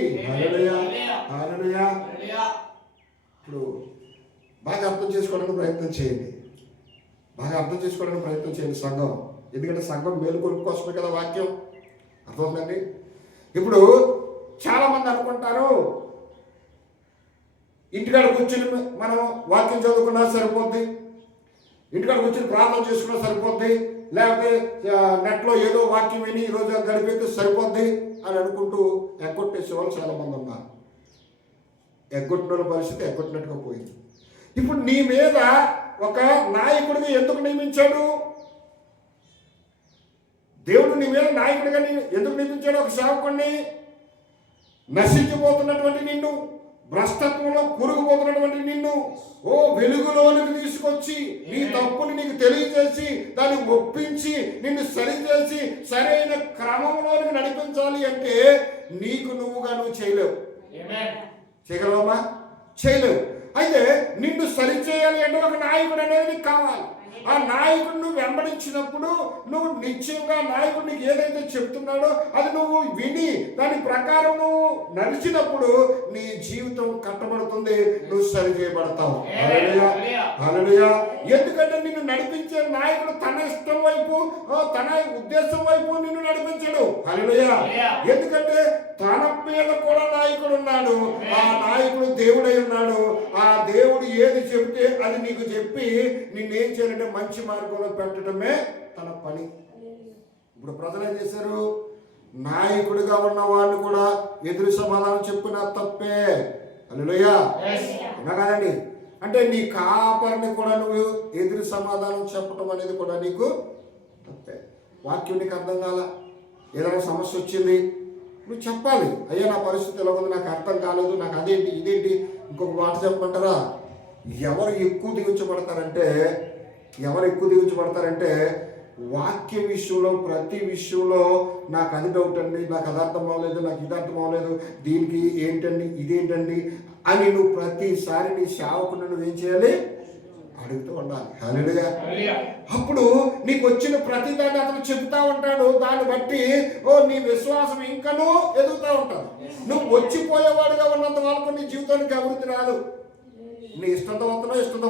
హల్లెలూయా. ఇప్పుడు బాగా అర్థం చేసుకోవడానికి ప్రయత్నం చేయండి. సంఘం. ఎందుకంటే సంఘం మేలుకొలుపు కోసమే కదా వాక్యం. అర్థమవుతుందండి? ఇప్పుడు చాలామంది అనుకుంటారు ఇంటికాడ కూర్చుని మనం వాక్యం చదువుకున్నా సరిపోద్ది, ఇంటికాడ కూర్చుని ప్రార్థన చేసుకున్నా సరిపోద్ది, లేకపోతే నెట్లో ఏదో వాక్యం విని ఈరోజు గడిపితే సరిపోద్ది అని అనుకుంటూ ఎగ్గొట్టేసే వాళ్ళు చాలామంది ఉన్నారు. ఎగ్గొట్టిన పరిస్థితి ఎగ్గొట్టినట్టుగా పోయింది. ఇప్పుడు నీ మీద ఒక నాయకుడిని ఎందుకు నియమించాడు దేవుడు? నీ మీద నాయకుడిగా ఎందుకు నియమించాడు? ఒక సేవకుడిని నశించిపోతున్నటువంటి నిన్ను భ్రష్టత్వంలో కూరుకుపోతున్నటువంటి నిన్ను వెలుగులోనికి తీసుకొచ్చి నీ తప్పుని నీకు తెలియజేసి దాన్ని ఒప్పించి నిన్ను సరిచేసి సరైన క్రమంలోనికి నడిపించాలి అంటే నీకు నువ్వు చేయలేవు. చేయగలవమ్మా? చేయలేవు. అయితే నిన్ను సరిచేయాలి అంటే ఒక నాయకుడు అనేది నీకు కావాలి. ఆ నాయకుడు నువ్వు వెంబడించినప్పుడు నువ్వు నిశ్చయంగా నాయకుడు నీకు ఏదైతే చెప్తున్నాడో అది నువ్వు విని దాని ప్రకారం నువ్వు నడిచినప్పుడు నీ జీవితం కట్టబడుతుంది, నువ్వు సరి చేయబడతావు. హల్లెలూయా. ఎందుకంటే నిన్ను నడిపించే నాయకుడు తన ఇష్టం వైపు తన ఉద్దేశం వైపు నిన్ను నడిపించడు. హల్లెలూయా. ఎందుకంటే తన మీద కూడా నాయకుడు ఉన్నాడు. ఆ నాయకుడు దేవుడై ఉన్నాడు. ఆ దేవుడు ఏది చెబితే అది నీకు చెప్పి నిన్నేం చేయాలంటే మంచి మార్గంలో పెట్టడమే తన పని. ఇప్పుడు ప్రజలు ఏం చేశారు? నాయకుడిగా ఉన్న వాళ్ళు కూడా ఎదురు సమాధానం చెప్పినా తప్పే. హల్లెలూయా. అవునా కాదండి? అంటే నీ కాపరిని కూడా నువ్వు ఎదురు సమాధానం చెప్పడం అనేది కూడా నీకు తప్పే. వాక్యం నీకు అర్థం కాల, ఏదైనా సమస్య వచ్చింది, నువ్వు చెప్పాలి. అయ్యా నా పరిస్థితి ఎలా ఉంది, నాకు అర్థం కాలేదు, నాకు అదేంటి ఇదేంటి. ఇంకొక మాట చెప్పమంటారా? ఎవరు ఎక్కువ దిగుచబడతారంటే వాక్య విషయంలో ప్రతి విషయంలో నాకు అది డౌట్ అండి, నాకు అది అర్థం అవ్వలేదు, నాకు ఇది అర్థం అవ్వలేదు, దీనికి ఏంటండి ఇదేంటండి అని నువ్వు ప్రతిసారి నీ సేవకుని నువ్వేం చేయాలి? అడుగుతూ ఉండాలి. హల్లెలూయా. అప్పుడు నీకు వచ్చిన ప్రతి దాన్ని అతను చెబుతా ఉంటాడు. దాన్ని బట్టి నీ విశ్వాసం ఇంకనూ ఎదుగుతూ ఉంటాడు. నువ్వు వచ్చిపోయేవాడుగా ఉన్నంత వరకు నీ జీవితానికి అభివృద్ధి రాదు. నీ ఇష్టంతో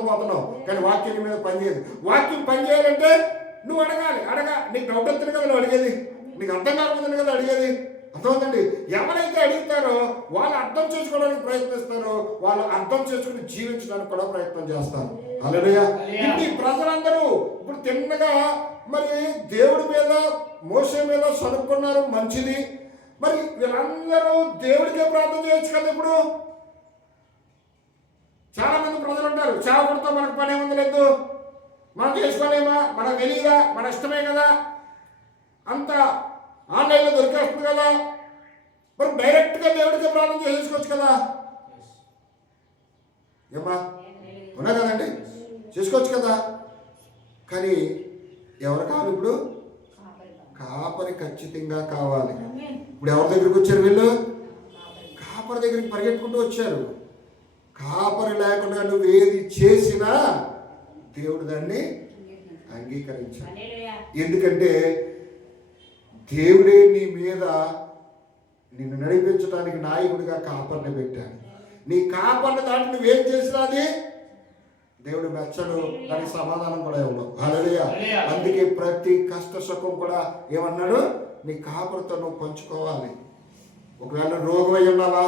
పోతున్నావు కానీ వాక్యం మీద పనిచేయదు. వాక్యం పనిచేయాలంటే నువ్వు అడగాలి. నీకు డౌట్ వస్తుంది కదా నువ్వు అడిగేది, నీకు అర్థం కాకపోతుంది కదా అడిగేది. అర్థమవుతుంది? ఎవరైతే అడుగుతారో వాళ్ళు అర్థం చేసుకోవడానికి ప్రయత్నిస్తారో వాళ్ళు అర్థం చేసుకుని జీవించడానికి కూడా ప్రయత్నం చేస్తారు. హల్లెలూయా. ఈ ప్రజలందరూ ఇప్పుడు తిన్నగా మరి దేవుడి మీద మోసే మీద సనుక్కున్నారు, మంచిది. మరి వీళ్ళందరూ దేవుడికే ప్రార్థన చేయొచ్చు కదా. ఇప్పుడు చాలా మంది ప్రజలు ఉంటారు, సేవకుడితో మనకు పని ఏముంది, లేదు మనం చేసుకోలేమా, మనకు తెలియదా, మన ఇష్టమే కదా, అంత ఆన్లైన్లో దొరికేస్తుంది కదా, మరి డైరెక్ట్గా దేవుడికి ప్రార్థన చేసుకోవచ్చు కదా. ఏమా ఉన్నా కదండి, చేసుకోవచ్చు కదా. కానీ ఎవరు కావాలి? ఇప్పుడు కాపరి ఖచ్చితంగా కావాలి. ఇప్పుడు ఎవరి దగ్గరికి వచ్చారు? వీళ్ళు కాపరి దగ్గరికి పరిగెట్టుకుంటూ వచ్చారు. కాపరి లేకుండా నువ్వు ఏది చేసినా దేవుడు దాన్ని అంగీకరించాడు. ఎందుకంటే దేవుడే నీ మీద నిన్ను నడిపించడానికి నాయకుడిగా కాపరిని పెట్టాడు. నీ కాపరిని దాంట్లో నువ్వేం చేసినా అది దేవుడు మెచ్చడు, దానికి సమాధానం కూడా ఇవ్వడు. హల్లెలూయా. అందుకే ప్రతి కష్ట సుఖం కూడా ఏమన్నాడు? నీ కాపరితో నువ్వు పంచుకోవాలి. ఒకవేళ రోగమై ఉన్నావా,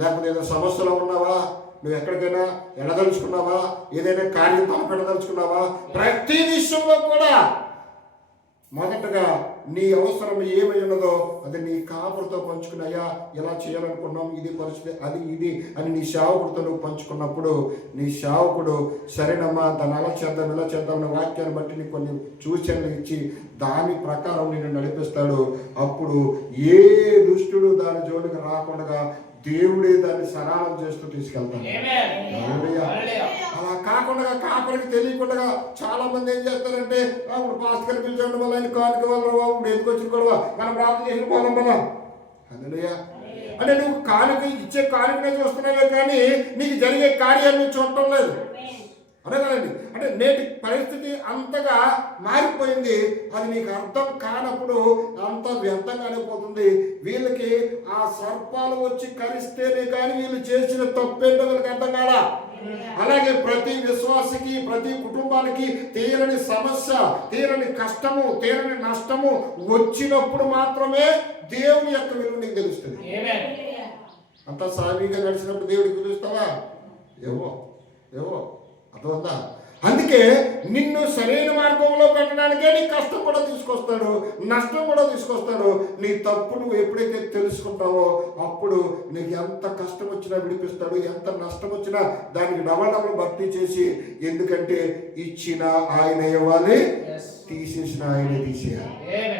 లేకపోతే ఏదైనా సమస్యలో ఉన్నావా, నువ్వు ఎక్కడికైనా వెళ్ళదలుచుకున్నావా, ఏదైనా కార్యం తలపెట్టదలుచుకున్నావా, ప్రతి విషయంలో కూడా మొదటగా నీ అవసరం ఏమై ఉన్నదో అది నీ కాపురితో పంచుకున్నాయా, ఎలా చేయాలనుకున్నాం, ఇది పరిస్థితి, అది ఇది అని నీ సేవకుడితో నువ్వు పంచుకున్నప్పుడు నీ సేవకుడు సరేనమ్మా దాన్ని అలా చేద్దాం ఇలా చేద్దాం అనే వాక్యాన్ని బట్టి నీకు కొన్ని సూచనలు ఇచ్చి దాని ప్రకారం నిన్ను నడిపిస్తాడు. అప్పుడు ఏ దుష్టుడు దాని జోలికి రాకుండా దేవుడే దాన్ని సరళం చేస్తూ తీసుకెళ్తాడు. అలా కాకుండా కాపరికి తెలియకుండా చాలా మంది ఏం చేస్తారంటే ఇప్పుడు పాస్ కనిపించండి వల్ల ఆయన కానుక వల్ల ఇప్పుడు ఎందుకు వచ్చిన గొడవ మనం ప్రార్థన చేసిన పోదాం కదా. హల్లెలూయా. అంటే నువ్వు కానుక ఇచ్చే కానుకనే చూస్తున్నావే కానీ నీకు జరిగే కార్యాలు నువ్వు చూడటం లేదు. అదే కదండి. అంటే నేటి పరిస్థితి అంతగా మారిపోయింది. అది నీకు అర్థం కానప్పుడు అంత వ్యర్థంగానే పోతుంది. వీళ్ళకి ఆ సర్పాలు వచ్చి కరిస్తేనే కానీ వీళ్ళు చేసిన తప్పేంటో వీళ్ళకి అర్థం కాదా. అలాగే ప్రతి విశ్వాసికి ప్రతి కుటుంబానికి తీరని సమస్య, తీరని కష్టము, తీరని నష్టము వచ్చినప్పుడు మాత్రమే దేవుని యొక్క విలువ నీకు తెలుస్తుంది. అంత సావిగా నడిచినప్పుడు దేవుడికి పిలుస్తావా? ఏవో అర్థమవుతుందా? అందుకే నిన్ను సరైన మార్గంలో పెట్టడానికే నీ కష్టం కూడా తీసుకొస్తాడు, నష్టం కూడా తీసుకొస్తాడు. నీ తప్పు నువ్వు ఎప్పుడైతే తెలుసుకుంటావో అప్పుడు నీకు ఎంత కష్టం వచ్చినా విడిపిస్తాడు, ఎంత నష్టం వచ్చినా దానికి డబల్ భర్తీ చేసి, ఎందుకంటే ఇచ్చిన ఆయన ఇవ్వాలి, తీసేసిన ఆయనే తీసేయాలి.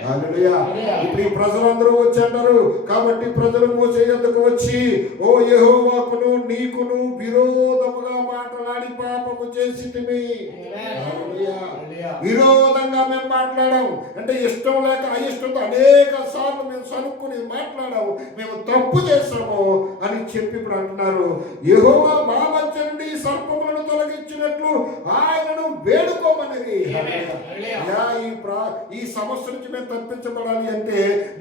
హల్లెలూయా. ఇప్పుడు ఈ ప్రజలందరూ వచ్చారు కాబట్టి ప్రజలు మోసే యొద్దకు వచ్చి, ఓ యెహోవాకును నీకును విరోధముగా మాట్లాడి పాపము చేసితిమి. హల్లెలూయా. విరోధంగా మేము మాట్లాడాము అంటే ఇష్టం లేక అయిష్టంతో అనేక సార్లు మేము సనుక్కుని మాట్లాడాము, మేము తప్పు చేస్తాము అని చెప్పి ఇప్పుడు అంటున్నారు, యెహోవా మా మధ్య నుండి సర్పములను తొలగించినట్లు ఆయనను వేడుకోమని. ఈ సమస్య నుంచి మేము తప్పించబడాలి అంటే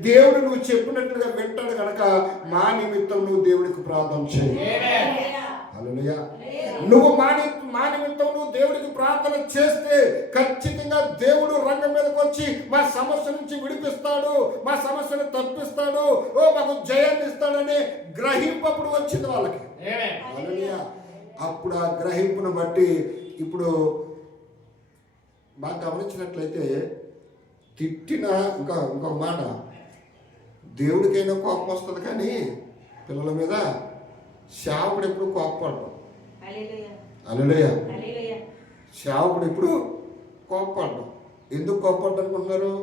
దేవుడు నువ్వు చెప్పినట్లుగా వింటాడు కనుక మా నిమిత్తం నువ్వు దేవుడికి ప్రార్థన చేయి. హల్లెలూయా. నువ్వు మా నిమిత్తం నువ్వు దేవుడికి ప్రార్థన చేస్తే ఖచ్చితంగా దేవుడు రంగం మీదకి వచ్చి మా సమస్య నుంచి విడిపిస్తాడు, మా సమస్యను తప్పిస్తాడు, మాకు జయాన్ని ఇస్తాడని గ్రహింపు అప్పుడు వచ్చింది వాళ్ళకి. హల్లెలూయా. అప్పుడు ఆ గ్రహింపును బట్టి ఇప్పుడు బాగా గమనించినట్లయితే తిట్టిన ఇంకొక మాట, దేవుడికైనా కోపం వస్తుంది కానీ పిల్లల మీద సేవకుడు ఎప్పుడు కోపపడడం. హల్లెలూయా. సేవకుడు ఎప్పుడు కోపపడడం. ఎందుకు కోపపడ్డం అనుకుంటున్నారు?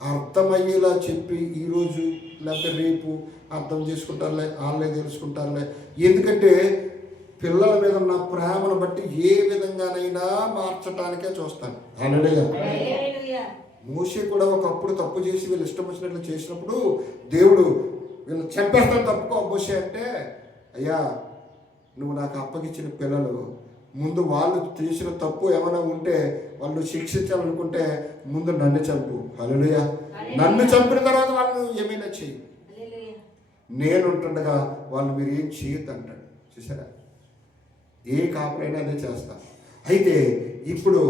అర్థమయ్యేలా చెప్పి ఈరోజు లేకపోతే రేపు అర్థం చేసుకుంటారులే, వాళ్ళే తెలుసుకుంటారులే. ఎందుకంటే పిల్లల మీద ఉన్న ప్రేమను బట్టి ఏ విధంగానైనా మార్చడానికే చూస్తాను. హల్లెలూయా. మోషే కూడా ఒకప్పుడు తప్పు చేసి వీళ్ళు ఇష్టం వచ్చినట్లు చేసినప్పుడు దేవుడు వీళ్ళు చంపేస్తాను తప్పుకో మోషే అంటే, అయ్యా నువ్వు నాకు అప్పగించిన పిల్లలు, ముందు వాళ్ళు చేసిన తప్పు ఏమైనా ఉంటే వాళ్ళు శిక్షించాలనుకుంటే ముందు నన్ను చంపు. హల్లెలూయా. నన్ను చంపిన తర్వాత వాళ్ళు ఏమైనా చెయ్యి, నేను ఉంటుండగా వాళ్ళు మీరు ఏం చేయొద్దు అంటాడు. చూసారా, ఏ కాపురైనా అదే చేస్తా. అయితే ఇప్పుడు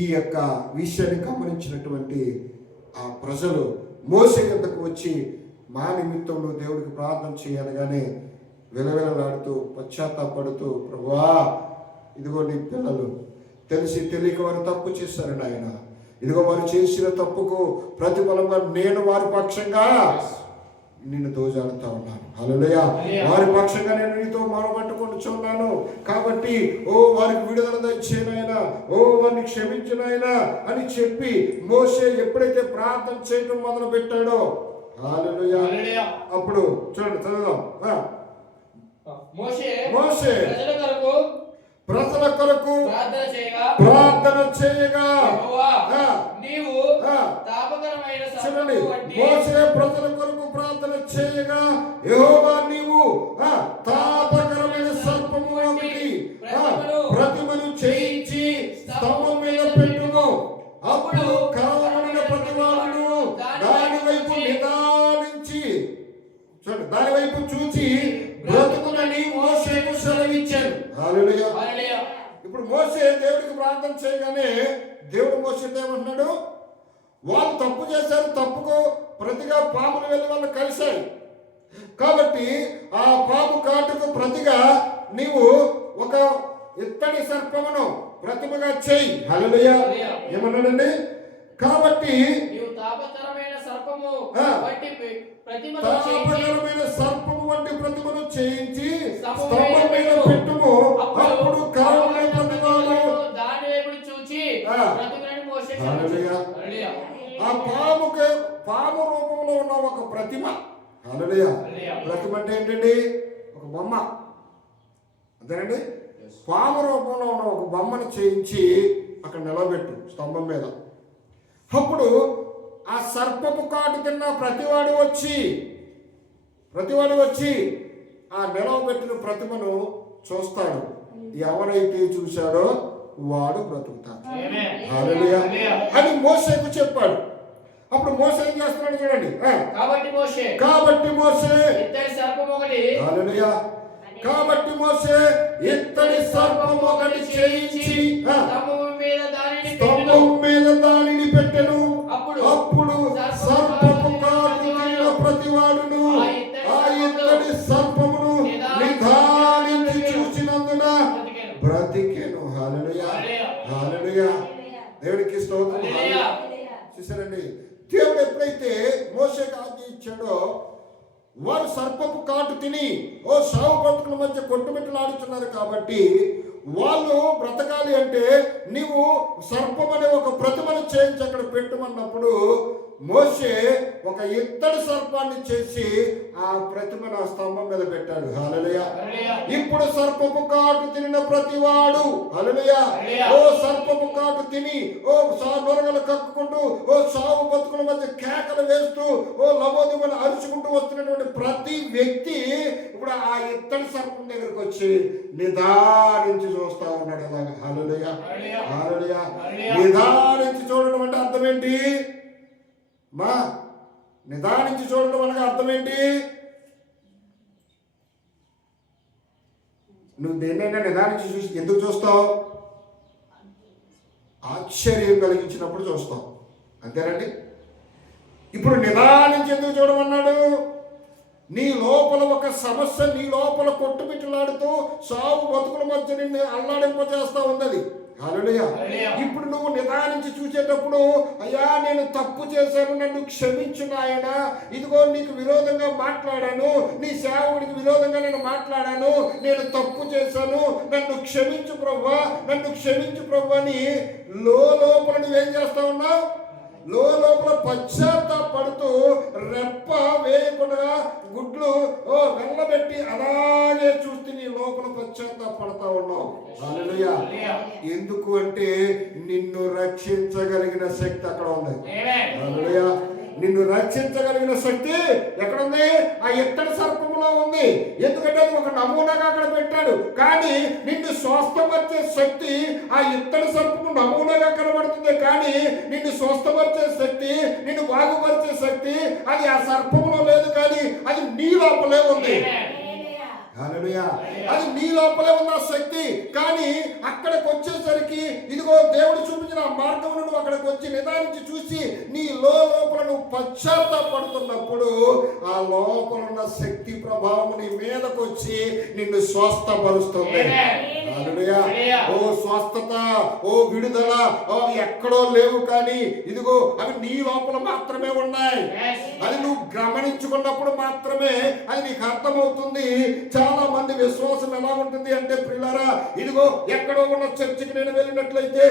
ఈ యొక్క విషయాన్ని గమనించినటువంటి ఆ ప్రజలు మోసే యొద్దకు వచ్చి మా నిమిత్తం నువ్వు దేవుడికి ప్రార్థన చేయనగానే విలవిలలాడుతూ పశ్చాత్తాపడుతూ, ప్రభువా ఇదిగో నీ పిల్లలు తెలిసి తెలియక వారు తప్పు చేశారు నాయన, ఇదిగో వారు చేసిన తప్పుకు ప్రతిఫలంగా నేను వారి పక్షంగా నిన్ను దోజాడుతా ఉన్నాను. హల్లెలూయా. వారి పక్షంగా నేను నీతో మొరబెట్టుకొనుచున్నాను కాబట్టి వారికి విడుదల దయచేయనైనా, వారిని క్షమించినైనా అని చెప్పి మోషే ఎప్పుడైతే ప్రార్థన చేయడం మొదలు పెట్టాడో, హల్లెలూయా, అప్పుడు చూడండి చదువుదాం. మోషే ప్రజల కొరకు ప్రార్థన చేయగా, చూడండి, మోషే ప్రజల కొరకు ప్రార్థన చేయగా యెహోవా నీవు తాపకరమైన సర్పము ఒకటి ప్రతిమను చేయించి స్తంభం మీద పెట్టుము, అప్పుడు కరవబడిన ప్రతివాడును దాని వైపు నిదానించి, చూడండి, దాని వైపు చూచి బ్రతుకునని మోషేకు సెలవిచ్చాను. హల్లెలూయా. ఇప్పుడు మోషే దేవుడికి ప్రార్థన చేయగానే దేవుడు మోషేతో ఏమంటున్నాడు? వాళ్ళు తప్పు చేశారు, తప్పుకు ప్రతిగా పాములు వెళ్ళి వాళ్ళు కలిశాయి కాబట్టి ఆ పాము కాటుకు ప్రతిగా నీవు ఒక ఇత్తడి సర్పమును ప్రతిమగా చేయి. హల్లెలూయా. ఏమన్నాడండి? కాబట్టి తాపకరమైన సర్పము వంటి ప్రతిమను చేయించి స్తంభం మీద పెట్టుము, అప్పుడు కరవబడిన ప్రతివాడు దాని వైపు చూచి బ్రతుకునని మోషే సెలవిచ్చాడు. ఆ పాము రూపంలో ఉన్న ఒక ప్రతిమ. హల్లెలూయా. ప్రతిమ అంటే ఏంటండి? ఒక బొమ్మ, అంతేనండి. పాము రూపంలో ఉన్న ఒక బొమ్మను చేయించి అక్కడ నిలబెట్టు స్తంభం మీద. అప్పుడు ఆ సర్పపు కాటు తిన్న ప్రతివాడు వచ్చి ఆ నిలవబెట్టిన ప్రతిమను చూస్తాడు. ఎవరైతే చూశాడో వాడు బ్రతుకుతాడు. హల్లెలూయా అని మోషేకు చెప్పాడు. అప్పుడు మోషే ఏం చేస్తున్నాడు చూడండి. కాబట్టి మోషే ఇత్తడి సర్పం ఒకటి, హల్లెలూయా, కాబట్టి మోషే ఇత్తడి సర్పం ఒకటి చేయించి స్తంభం మీద దానిని పెట్టెను. అప్పుడు సర్పము కాటు ప్రతివాడును ఆ ఇత్తడి సర్పమును నిదానించి చూసినందున బ్రతికెను. హల్లెలూయా. హల్లెలూయా. దేవుడికి స్తోత్రం. చూసారండి, దేవుడు ఎప్పుడైతే మోషేకి ఆజ్ఞ ఇచ్చాడో వారు సర్పపు కాటు తిని సావు బ్రతుకుల మధ్య కొట్టుమిట్టలాడుతున్నారు కాబట్టి వాళ్ళు బ్రతకాలి అంటే నీవు సర్పం అనే ఒక ప్రతిమను చేయించి అక్కడ పెట్టుమన్నప్పుడు మోషే ఒక ఇత్తడి సర్పాన్ని చేసి ఆ ప్రతిమను ఆ స్తంభం మీద పెట్టాడు. హల్లెలూయా. ఇప్పుడు సర్పపు కాటు తినిన ప్రతివాడు, హల్లెలూయా, ఓ సర్పపు కాటు తిని ఓ నొరగలు కక్కుకుంటూ ఓ సావు బతుకుల మధ్య కేకలు వేస్తూ ఓ లబోదిమని అరుచుకుంటూ వస్తున్నటువంటి ప్రతి వ్యక్తి ఇప్పుడు ఆ ఇత్తడి సర్పం దగ్గరకు వచ్చి నిదానించి చూస్తా ఉన్నాడు. అలాగా. హల్లెలూయా, హల్లెలూయా. నిదానించి చూడడం అంటే అర్థం ఏంటి? మా నిదానించి చూడడం అనగా అర్థం ఏంటి? నువ్వు దేన్నైనా నిదానించి చూసి ఎందుకు చూస్తావు? ఆశ్చర్యం కలిగించినప్పుడు చూస్తావు, అంతేనండి. ఇప్పుడు నిదానించి ఎందుకు చూడమన్నాడు? నీ లోపల ఒక సమస్య నీ లోపల కొట్టుమిట్టులాడుతూ సావు బతుకుల మధ్య నిన్ను అల్లాడింపజేస్తా ఉన్నది. హల్లెలూయా. ఇప్పుడు నువ్వు నిదానించి చూసేటప్పుడు, అయ్యా నేను తప్పు చేశాను, నన్ను క్షమించు నాయనా, ఇదిగో నీకు విరోధంగా మాట్లాడాను, నీ సేవకుడికి విరోధంగా నేను మాట్లాడాను, నేను తప్పు చేశాను, నన్ను క్షమించు ప్రభువా, నన్ను క్షమించు ప్రభు అని లోపల నువ్వేం చేస్తా ఉన్నావు? లోపల పశ్చాత్తాపడుతూ రెప్ప వేయకుండా గుడ్లు వెళ్ళబెట్టి అలాగే చూస్తే నీ లోపల పశ్చాత్తాపడతా ఉన్నావు. హల్లెలూయా. ఎందుకు అంటే నిన్ను రక్షించగలిగిన శక్తి అక్కడ ఉంది. హల్లెలూయా. నిన్ను రక్షించగలిగిన శక్తి ఎక్కడుంది? ఆ ఇత్తడి సర్పములో ఉంది. ఎందుకంటే అది ఒక నమూనాగా అక్కడ పెట్టాడు. కానీ నిన్ను స్వస్థపరిచే శక్తి ఆ ఇత్తడి సర్పము నమూనాగా కనబడుతుంది. కానీ నిన్ను స్వస్థపరిచే శక్తి, నిన్ను బాగుపరిచే శక్తి అది ఆ సర్పములో లేదు, కానీ అది నీ లోపలే ఉంది. హల్లెలూయా. అది నీ లోపలే ఉన్న శక్తి. కానీ అక్కడికి వచ్చేసరికి ఇదిగో దేవుడు చూపించిన ఆ మార్గమును నువ్వు అక్కడికి వచ్చి నిదానించి చూసి నీ లోపల నువ్వు పశ్చాత్తాపడుతున్నప్పుడు ఆ లోపల ఉన్న శక్తి ప్రభావం నీ మీదకు వచ్చి నిన్ను స్వస్థపరుస్తుంది. హల్లెలూయా. ఓ స్వస్థత, ఓ విడుదల ఎక్కడో లేవు, కానీ ఇదిగో అవి నీ లోపల మాత్రమే ఉన్నాయి. అది నువ్వు గమనించుకున్నప్పుడు మాత్రమే అది నీకు అర్థమవుతుంది. చాలా మంది విశ్వాసం ఎలా ఉంటుంది అంటే ప్రియులారా, ఇదిగో ఎక్కడో ఉన్న చర్చికి నేను వెళ్ళినట్లయితే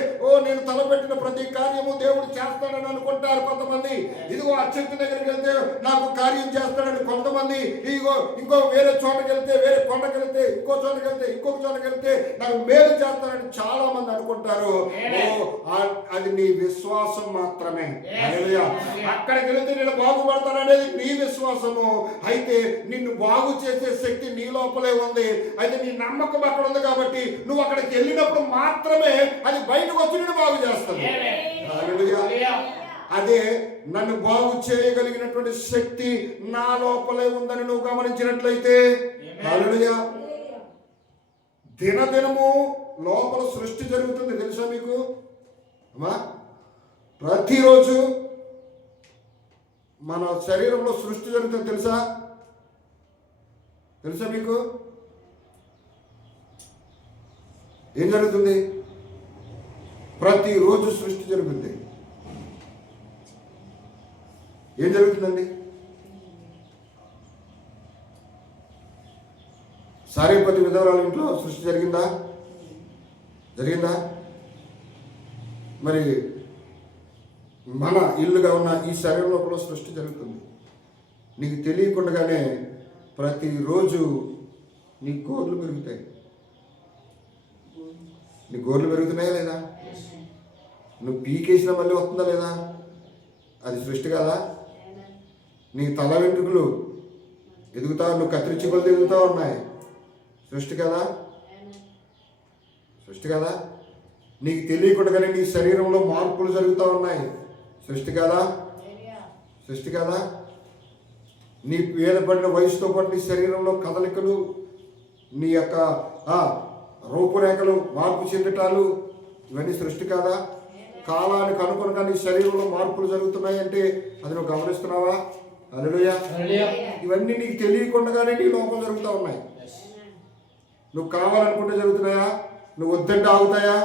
నేను తలపెట్టిన ప్రతి కార్యము దేవుడు చేస్తాడని అనుకుంటారు కొంతమంది. ఇదిగో ఆ చర్చి దగ్గరికి వెళ్తే నాకు కార్యం చేస్తాడని కొంతమంది, ఇదిగో ఇంకో వేరే చోటకి వెళ్తే, వేరే కొండకి వెళ్తే, ఇంకో చోటకి వెళ్తే, ఇంకొక చోటకి వెళ్తే నాకు మేలు చేస్తాడని చాలా మంది అనుకుంటారు. అది నీ విశ్వాసం మాత్రమే. అక్కడికి వెళ్తే నేను బాగుపడతాననేది నీ విశ్వాసము. అయితే నిన్ను బాగు చేసే శక్తి నీ లోపలే ఉంది. అయితే నీ నమ్మకం అక్కడ ఉంది కాబట్టి నువ్వు అక్కడికి వెళ్ళినప్పుడు మాత్రమే అది బయటకు వచ్చి నిన్ను బాగు చేస్తుంది. అదే నన్ను బాగు చేయగలిగినటువంటి శక్తి నా లోపలే ఉందని నువ్వు గమనించినట్లయితే, హల్లెలూయా, దినదినము లోపల సృష్టి జరుగుతుంది. తెలుసా మీకు? అమ్మా, ప్రతిరోజు మన శరీరంలో సృష్టి జరుగుతుంది. తెలుసా? తెలుసా మీకు? ఏం జరుగుతుంది? ప్రతిరోజు సృష్టి జరుగుతుంది. ఏం జరుగుతుందండి? సారేపతి విధవరాల ఇంట్లో సృష్టి జరిగిందా? జరిగిందా? మరి మన ఇల్లుగా ఉన్న ఈ శరీరంలో కూడా సృష్టి జరుగుతుంది. నీకు తెలియకుండానే ప్రతిరోజు నీ గోర్లు పెరుగుతాయి. నీ గోర్లు పెరుగుతున్నాయా లేదా? నువ్వు పీకేసిన మళ్ళీ వస్తుందా లేదా? అది సృష్టి కాదా? నీ తల వెంట్రుకలు ఎదుగుతా, నువ్వు కత్తిరించి కొలది ఎదుగుతూ ఉన్నాయి. సృష్టి కదా? సృష్టి కదా? నీకు తెలియకుండానే నీ శరీరంలో మార్పులు జరుగుతూ ఉన్నాయి. సృష్టి కదా? సృష్టి కదా? నీ వేదపడిన వయసుతో పాటు నీ శరీరంలో కదలికలు, నీ యొక్క రూపురేఖలు మార్పు చెందటాలు, ఇవన్నీ సృష్టి కాదా? కాలానికి అనుగుణంగా నీ శరీరంలో మార్పులు జరుగుతున్నాయి అంటే అది నువ్వు గమనిస్తున్నావా? హల్లెలూయా. ఇవన్నీ నీకు తెలియకుండానే నీ లోపల జరుగుతూ ఉన్నాయి. నువ్వు కావాలనుకుంటే జరుగుతున్నాయా? నువ్వు వద్దంటే ఆగుతాయా?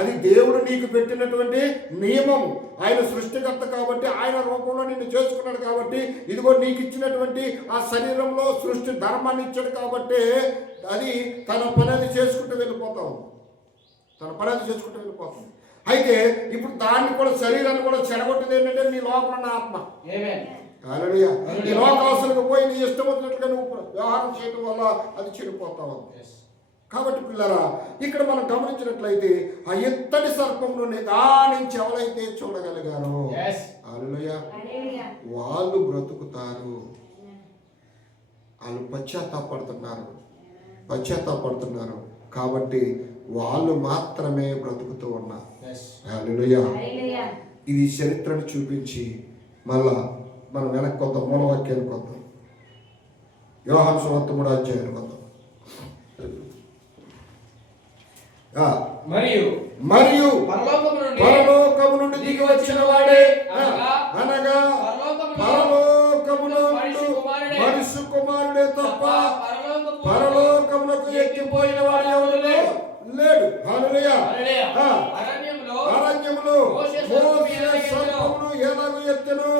అది దేవుడు నీకు పెట్టినటువంటి నియమము. ఆయన సృష్టికర్త కాబట్టి, ఆయన రూపంలో నిన్ను చేసుకున్నాడు కాబట్టి, ఇదిగో నీకు ఇచ్చినటువంటి ఆ శరీరంలో సృష్టి ధర్మాన్ని ఇచ్చాడు కాబట్టి అది తన పని అది చేసుకుంటూ వెళ్ళిపోతాం. అయితే ఇప్పుడు దాన్ని కూడా, శరీరాన్ని కూడా చెడగొట్టేది ఏంటంటే నీ లోపల ఉన్న ఆత్మ. హల్లెలూయా. నీ లోకాసులకు పోయి నీ ఇష్టం వచ్చినట్లుగా నువ్వు వ్యవహారం చేయడం వల్ల అది చెడిపోతావు. కాబట్టి పిల్లరా, ఇక్కడ మనం గమనించినట్లయితే ఆ ఎత్తడి సర్పంలో నిదానించి ఎవరైతే చూడగలిగారో హల్లెలూయా వాళ్ళు బ్రతుకుతారు. వాళ్ళు పశ్చాత్తాపడుతున్నారు కాబట్టి వాళ్ళు మాత్రమే బ్రతుకుతూ ఉన్నారు. హల్లెలూయా. ఇది చరిత్రను చూపించి మళ్ళా మనం వెనక్కి కొత్త మూలవాక్యానికి వద్దాం. యోహాను సువార్త 3వ అధ్యాయానికి వద్దాం. మరియు పరలోకము నుండి దిగి వచ్చిన వాడే అనగా పరలోకములో మనుష్య కుమారుడే తప్ప పరలోకములకు ఎక్కిపోయిన వాడు ఎవరు లేడు. హల్లెలూయా. అరణ్యములో మోషే సర్పమును ఎలాగూ ఎత్తెను,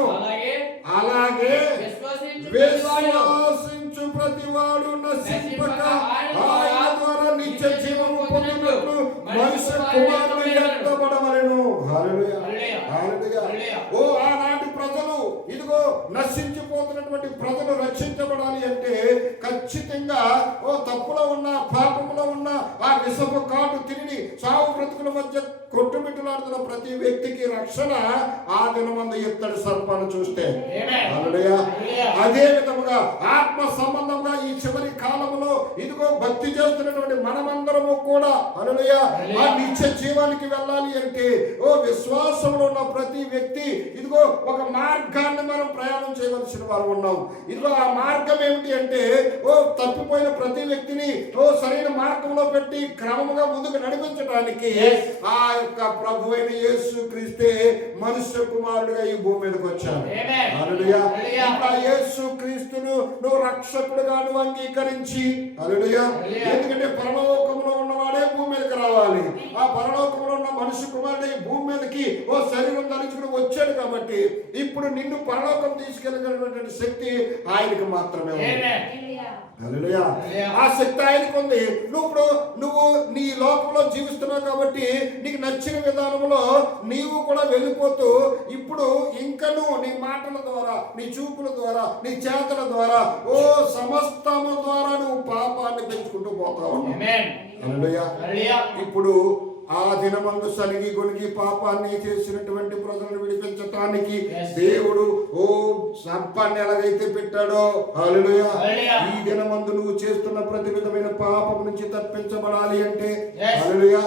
అలాగే విశ్వాసించు ప్రతివాడు నశింపక ఆయన ద్వారా నిత్య జీవము పొందినట్లు మనుష్య కుమారుడు ఎత్తబడవలెను. హల్లెలూయా. ఓ ఆనాటి ప్రజలు, ఇదిగో నశించిపోతున్నటువంటి ప్రజలు రక్షించబడాలి అంటే ఖచ్చితంగా ఓ తప్పులో ఉన్న, పాపంలో ఉన్న, ఆ విషపు కాటు తిరిగి సావు బ్రతుకుల మధ్య కొట్టుమిట్టులాడుతున్న ప్రతి వ్యక్తికి రక్షణ ఆ దినమందు ఎత్తడి సర్పాన్ని చూస్తే. హల్లెలూయా. అదే విధముగా ఆత్మ సంబంధంగా ఈ చివరి కాలంలో ఇదిగో భక్తి చేస్తున్నటువంటి మనమందరము కూడా హల్లెలూయా ఆ నిత్య జీవానికి వెళ్ళాలి అంటే ఓ విశ్వాసంలో ఉన్న ప్రతి వ్యక్తి ఇదిగో ఒక మార్గాన్ని మనం ప్రయాణం చేయవలసిన వారు ఉన్నాం. ఇదిగో ఆ మార్గం ఏమిటి అంటే ఓ తప్పిపోయిన ప్రతి వ్యక్తిని ఓ సరైన మార్గంలో పెట్టి క్రమముగా ముందుకు నడిపించడానికి ఆ యొక్క ప్రభు అయిన యేసు క్రీస్తే మనుష్య కుమారుడిగా ఈ భూమి మీదకి వచ్చాడు. హల్లెలూయా. ఆ యేసు క్రీస్తును నువ్వు రక్షకుడిగా నువ్వు అంగీకరించి హల్లెలూయా. ఎందుకంటే పరలోకంలో ఉన్నవాడే భూమి మీదకి రావాలి. ఆ పరలోకంలో ఉన్న మనుష్య కుమారుడు ఈ భూమి మీదకి ఓ శరీరం ధరించుకుని వచ్చాడు కాబట్టి ఇప్పుడు నిన్ను పరలోకం తీసుకెళ్ళగలిగినటువంటి శక్తి ఆయనకు మాత్రమే ఉంది. హల్లెలూయా. ఆ శక్తి ఆయనకు ఉంది. నువ్వు నీ లోకంలో జీవిస్తున్నావు కాబట్టి నీకు నచ్చిన విధానంలో నీవు కూడా వెళ్ళిపోతూ ఇప్పుడు ఇంకను నీ మాటల ద్వారా, నీ చూపుల ద్వారా, నీ చేతల ద్వారా ఓ సమస్తము ద్వారా నువ్వు పాపాన్ని పెంచుకుంటూ పోతావు. హల్లెలూయా. ఇప్పుడు ఆ దినమందు సలిగి గొనిగి పాపాన్ని చేసినటువంటి ప్రజలను విడిపించటానికి దేవుడు ఓ సర్పాన్ని ఎలాగైతే పెట్టాడో హల్లెలూయా ఈ దినమందు నువ్వు చేస్తున్న ప్రతి విధమైన పాపం నుంచి తప్పించబడాలి అంటే హల్లెలూయా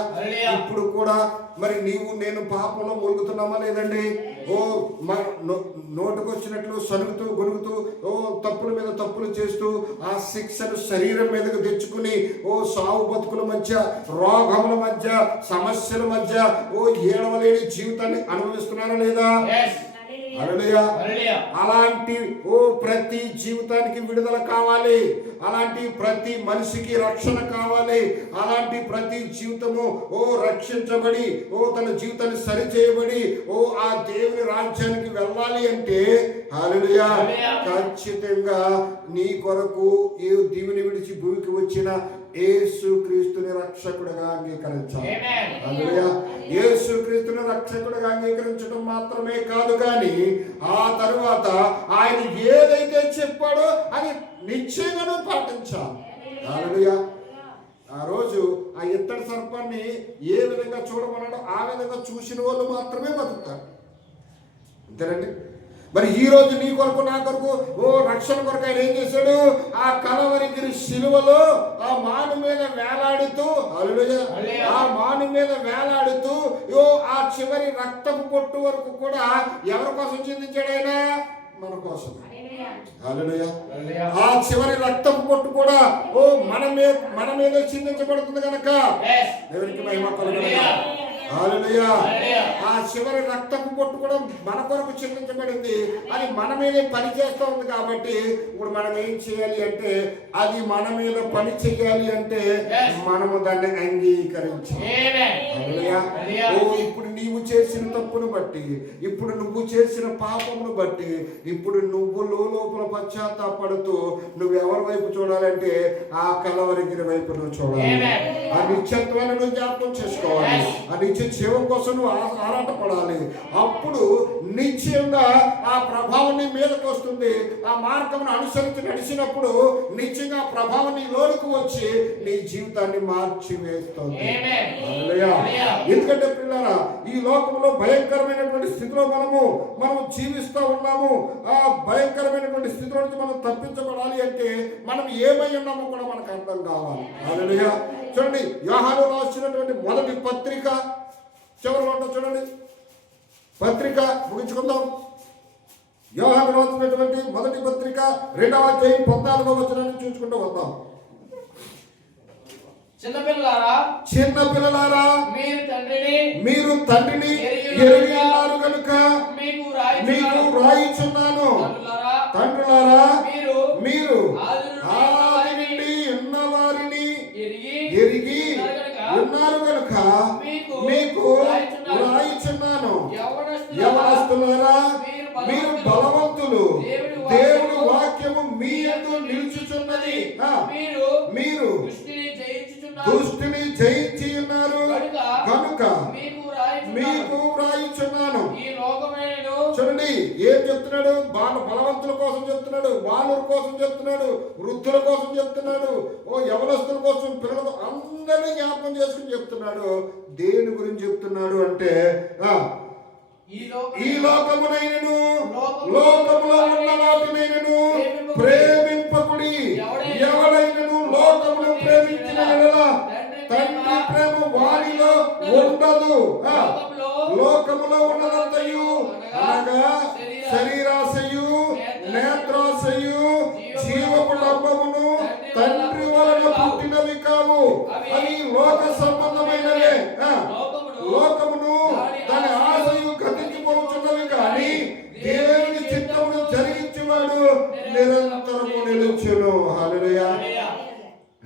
ఇప్పుడు కూడా మరి నేను పాపంలో మురుగుతున్నామా లేదండి? ఓ నోటుకొచ్చినట్లు సనుగుతూ గొనుగుతూ ఓ తప్పుల మీద తప్పులు చేస్తూ ఆ శిక్షను శరీరం మీదకు తెచ్చుకుని ఓ సావు బతుకుల మధ్య, రోగముల మధ్య, సమస్యల మధ్య ఓ ఏడవలేని జీవితాన్ని అనుభవిస్తున్నారా లేదా? హల్లెలూయా. అలాంటి ఓ ప్రతి జీవితానికి విడుదల కావాలి. అలాంటి ప్రతి మనిషికి రక్షణ కావాలి. అలాంటి ప్రతి జీవితము ఓ రక్షించబడి ఓ తన జీవితాన్ని సరిచేయబడి ఓ ఆ దేవుని రాజ్యానికి వెళ్ళాలి అంటే హల్లెలూయా ఖచ్చితంగా నీ కొరకు ఈ దీవుని విడిచి భూమికి వచ్చిన యేసు క్రీస్తుని రక్షకుడిగా అంగీకరించాలి. హల్లెలూయా. యేసు క్రీస్తుని రక్షకుడిగా అంగీకరించడం మాత్రమే కాదు కానీ ఆ తరువాత ఆయన ఏదైతే చెప్పాడో అది నిశ్చయంగా పాటించాలి. హల్లెలూయా. ఆ రోజు ఆ ఇత్తడి సర్పాన్ని ఏ విధంగా చూడమన్నాడో ఆ విధంగా చూసిన వాళ్ళు మాత్రమే బతుకుతారు. అంతేనండి. మరి ఈ రోజు నీ కొరకు నా కొరకు ఓ రక్షణ కొరకు ఆయన ఏం చేశాడు? ఆ కలవరిగిరి శిలువలో ఆ మాను మీద వేలాడుతూ హల్లెలూయా ఆ మాను మీద వేలాడుతూ ఓ ఆ చివరి రక్తపు పొట్టు వరకు కూడా ఎవరి కోసం చిందించాడు ఆయన? మన కోసం. హల్లెలూయా. ఆ చివరి రక్తపు పొట్టు కూడా ఓ మన మీద చిందించబడుతుంది కనుక దేవునికి మహిమ కలుగును. హల్లెలూయా. ఆ చివరి రక్తపు బొట్టు కూడా మన కొరకు చిందించబడింది. అది మన మీదే పని చేస్తూ ఉంది కాబట్టి ఇప్పుడు మనం ఏం చేయాలి అంటే అది మన మీద పని చేయాలి అంటే మనము దాన్ని అంగీకరించాలి. హల్లెలూయా. ఇప్పుడు నీవు చేసిన తప్పును బట్టి, ఇప్పుడు నువ్వు చేసిన పాపమును బట్టి, ఇప్పుడు నువ్వు లోపల పశ్చాత్తాపడుతూ నువ్వు ఎవరి వైపు చూడాలంటే ఆ కలవరిగిరి వైపు నువ్వు చూడాలి. ఆ నిత్యత్వాన్ని నువ్వు జ్ఞాపకం చేసుకోవాలి. ఆ నిత్య జీవం కోసం నువ్వు ఆరాటపడాలి. అప్పుడు నిశ్చయంగా ఆ ప్రభావం నీ మీదకి వస్తుంది. ఆ మార్గమును అనుసరించి నడిచినప్పుడు నిశ్చయంగా ఆ ప్రభావం నీ లోనికి వచ్చి నీ జీవితాన్ని మార్చి వేస్తుంది. ఎందుకంటే పిల్లరా, ఈ లోకంలో భయంకరమైనటువంటి స్థితిలో మనం జీవిస్తూ ఉన్నాము. ఆ భయంకరమైనటువంటి స్థితిలో నుంచి మనం తప్పించబడాలి అంటే మనం ఏమై ఉన్నామో కూడా మనకు అర్థం కావాలి. హల్లెలూయా. చూడండి, యోహాను రాసినటువంటి మొదటి పత్రిక చివరిలో ఉంటుంది చూడండి. పత్రిక ముగించుకుందాం. యోహాను రాసినటువంటి మొదటి పత్రిక 2వ అధ్యాయం 14వ వచనాన్ని చూసుకుంటూ వద్దాం. చిన్నపిల్లలారా మీరు తండ్రిని ఎరిగి ఉన్నారు కనుక మీకు రాయిచున్నాను. తండ్రులారా మీరు ఆది నుండి ఉన్నవారిని ఎరిగి ఉన్నారు కనుక మీకు రాయిచున్నాను. యవనస్తులారా మీరు బలవంతులు, దేవుని వాక్యము మీ యందు నిలుచుచున్నది, మీరు దుష్టిని జయించి ఉన్నారు కనుక మీకు వ్రాయిచున్నాను. చూడండి ఏం చెప్తున్నాడు? బలవంతుల కోసం చెప్తున్నాడు, బాలుల కోసం చెప్తున్నాడు, వృద్ధుల కోసం చెప్తున్నాడు, యవనస్తుల కోసం, పిల్లల అందరినీ జ్ఞాపకం చేసుకుని చెప్తున్నాడు. దేని గురించి చెప్తున్నాడు అంటే ఈ లోకమునైనను లోకములో ఉన్న వాటినైనను ప్రేమింపకుడి. ఎవడైనను లోకమును ప్రేమించిన యెడల తండ్రి ప్రేమ వారిలో ఉండదు. లోకములో ఉన్నదంతయు అనగా శరీరాశయు, నేత్రాశయు, జీవపు డంబమును తండ్రి వలన పుట్టినవి కావు. అవి లోక సంబంధమైనవే. లోకమును దాని ఆశయు గతించిపోతున్నవి కానీ దేవుని చిత్తమును జరిగించేవాడు నిరంతరము నిలుచును. హల్లెలూయా.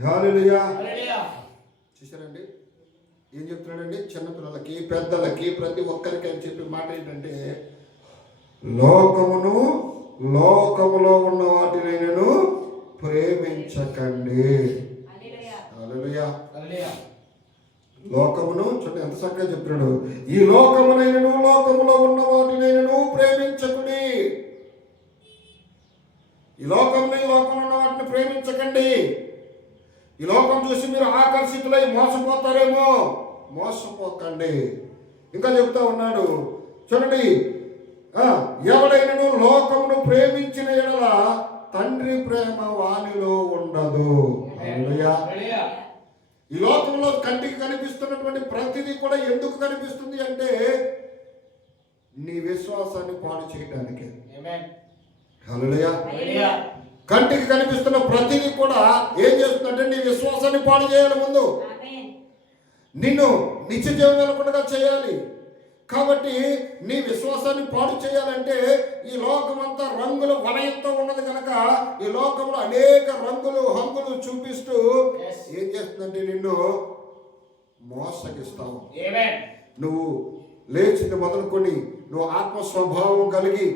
హల్లెలూయా. చూసారండి ఏం చెప్తున్నాడండి? చిన్నపిల్లలకి, పెద్దలకి, ప్రతి ఒక్కరికి అని చెప్పి మాట ఏంటంటే లోకములో ఉన్న వాటినైనను ప్రేమించకండి. హల్లెలూయా. లోకమును చూడండి ఎంత చక్కగా చెప్తున్నాడు. ఈ లోకమునైనను లోకములో ఉన్న వాటినైనను ప్రేమించకుడి. ఈ లోకంలో ఉన్న వాటిని ప్రేమించకండి. ఈ లోకం చూసి మీరు ఆకర్షితులై మోసపోతారేమో, మోసపోకండి. ఇంకా చెప్తా ఉన్నాడు చూడండి, ఎవడైనను లోకమును ప్రేమించిన యెడల తండ్రి ప్రేమ వానిలో ఉండదు. ఈ లోకంలో కంటికి కనిపిస్తున్నటువంటి ప్రతిదీ కూడా ఎందుకు కనిపిస్తుంది అంటే నీ విశ్వాసాన్ని పాడు చేయడానికి. హల్లెలూయా. కంటికి కనిపిస్తున్న ప్రతిదీ కూడా ఏం చేస్తుందంటే నీ విశ్వాసాన్ని పాడు చేయాలి. ముందు నిన్ను నిత్య జీవం వెళ్ళకుండా చేయాలి. కాబట్టి నీ విశ్వాసాన్ని పాడు చేయాలంటే ఈ లోకమంతా రంగుల వలయంతో ఉన్నది కనుక ఈ లోకంలో అనేక రంగులు హంగులు చూపిస్తూ ఏం చేస్తుందంటే నిన్ను మోసగిస్తావు. నువ్వు లేచింది మొదలుకొని నువ్వు ఆత్మ స్వభావం కలిగి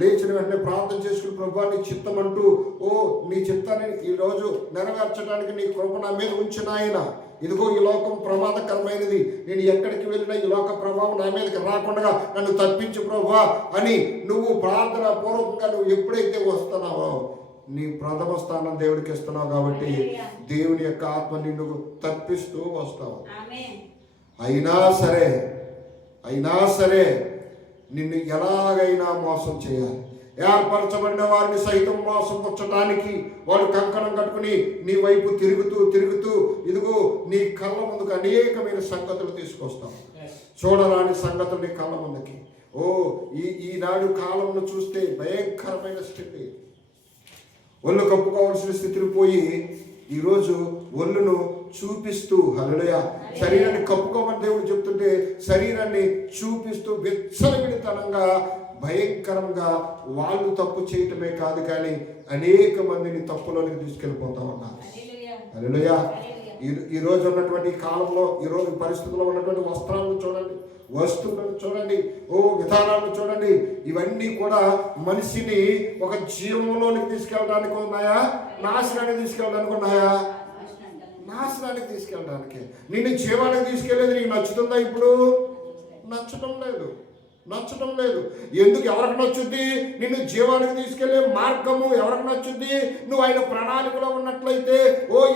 లేచిన వెంటనే ప్రార్థన చేసుకుని ప్రభువా నీ చిత్తం అంటూ నీ చిత్తాన్ని ఈరోజు నెరవేర్చడానికి నీ కృప నా మీద ఉంచిన ఆయన. ఇదిగో ఈ లోకం ప్రమాదకరమైనది, నేను ఎక్కడికి వెళ్ళినా ఈ లోక ప్రభావం నా మీదకి రాకుండా నన్ను తప్పించు ప్రభువా అని నువ్వు ప్రార్థన పూర్వకంగా నువ్వు ఎప్పుడైతే వస్తున్నావో నీ ప్రథమ స్థానం దేవుడికి ఇస్తున్నావు. కాబట్టి దేవుని యొక్క ఆత్మ నిన్ను తప్పిస్తూ వస్తావు. అయినా సరే నిన్ను ఎలాగైనా మోసం చేయాలి. ఏర్పరచబడిన వారిని సైతం మోసపుచ్చటానికి వాడు కంకణం కట్టుకుని నీ వైపు తిరుగుతూ ఇదిగో నీ కళ్ళ ముందుకు అనేకమైన సంగతులు తీసుకొస్తాం. చూడరాని సంగతులు నీ కళ్ళ ముందుకి. ఈనాడు కాలంలో చూస్తే భయంకరమైన స్థితి, ఒళ్ళు కప్పుకోవాల్సిన స్థితిని పోయి ఈరోజు ఒళ్ళును చూపిస్తూ, హల్లెలూయా, శరీరాన్ని కప్పుకోమని దేవుడు చెప్తుంటే శరీరాన్ని చూపిస్తూ విచ్చలవిడితనంగా భయంకరంగా వాళ్ళు తప్పు చేయటమే కాదు కానీ అనేక మందిని తప్పులోనికి తీసుకెళ్ళిపోతా ఉన్నారు. హల్లెలూయా. ఈ రోజు ఉన్నటువంటి కాలంలో, ఈరోజు పరిస్థితుల్లో ఉన్నటువంటి వస్త్రాలను చూడండి, వస్తువులను చూడండి, విధానాలను చూడండి, ఇవన్నీ కూడా మనిషిని ఒక జీవంలోనికి తీసుకెళ్ళడానికి ఉన్నాయా, నాశనానికి తీసుకెళ్ళడానికి ఉన్నాయా? నాశనానికి తీసుకెళ్ళడానికి. నిన్ను జీవానికి తీసుకెళ్ళేది నీకు నచ్చుతుందా? ఇప్పుడు నచ్చడం లేదు. ఎందుకు? ఎవరికి నచ్చుద్ది? నిన్ను జీవానికి తీసుకెళ్లే మార్గము ఎవరికి నచ్చుద్ది? నువ్వు ఆయన ప్రణాళికలో ఉన్నట్లయితే,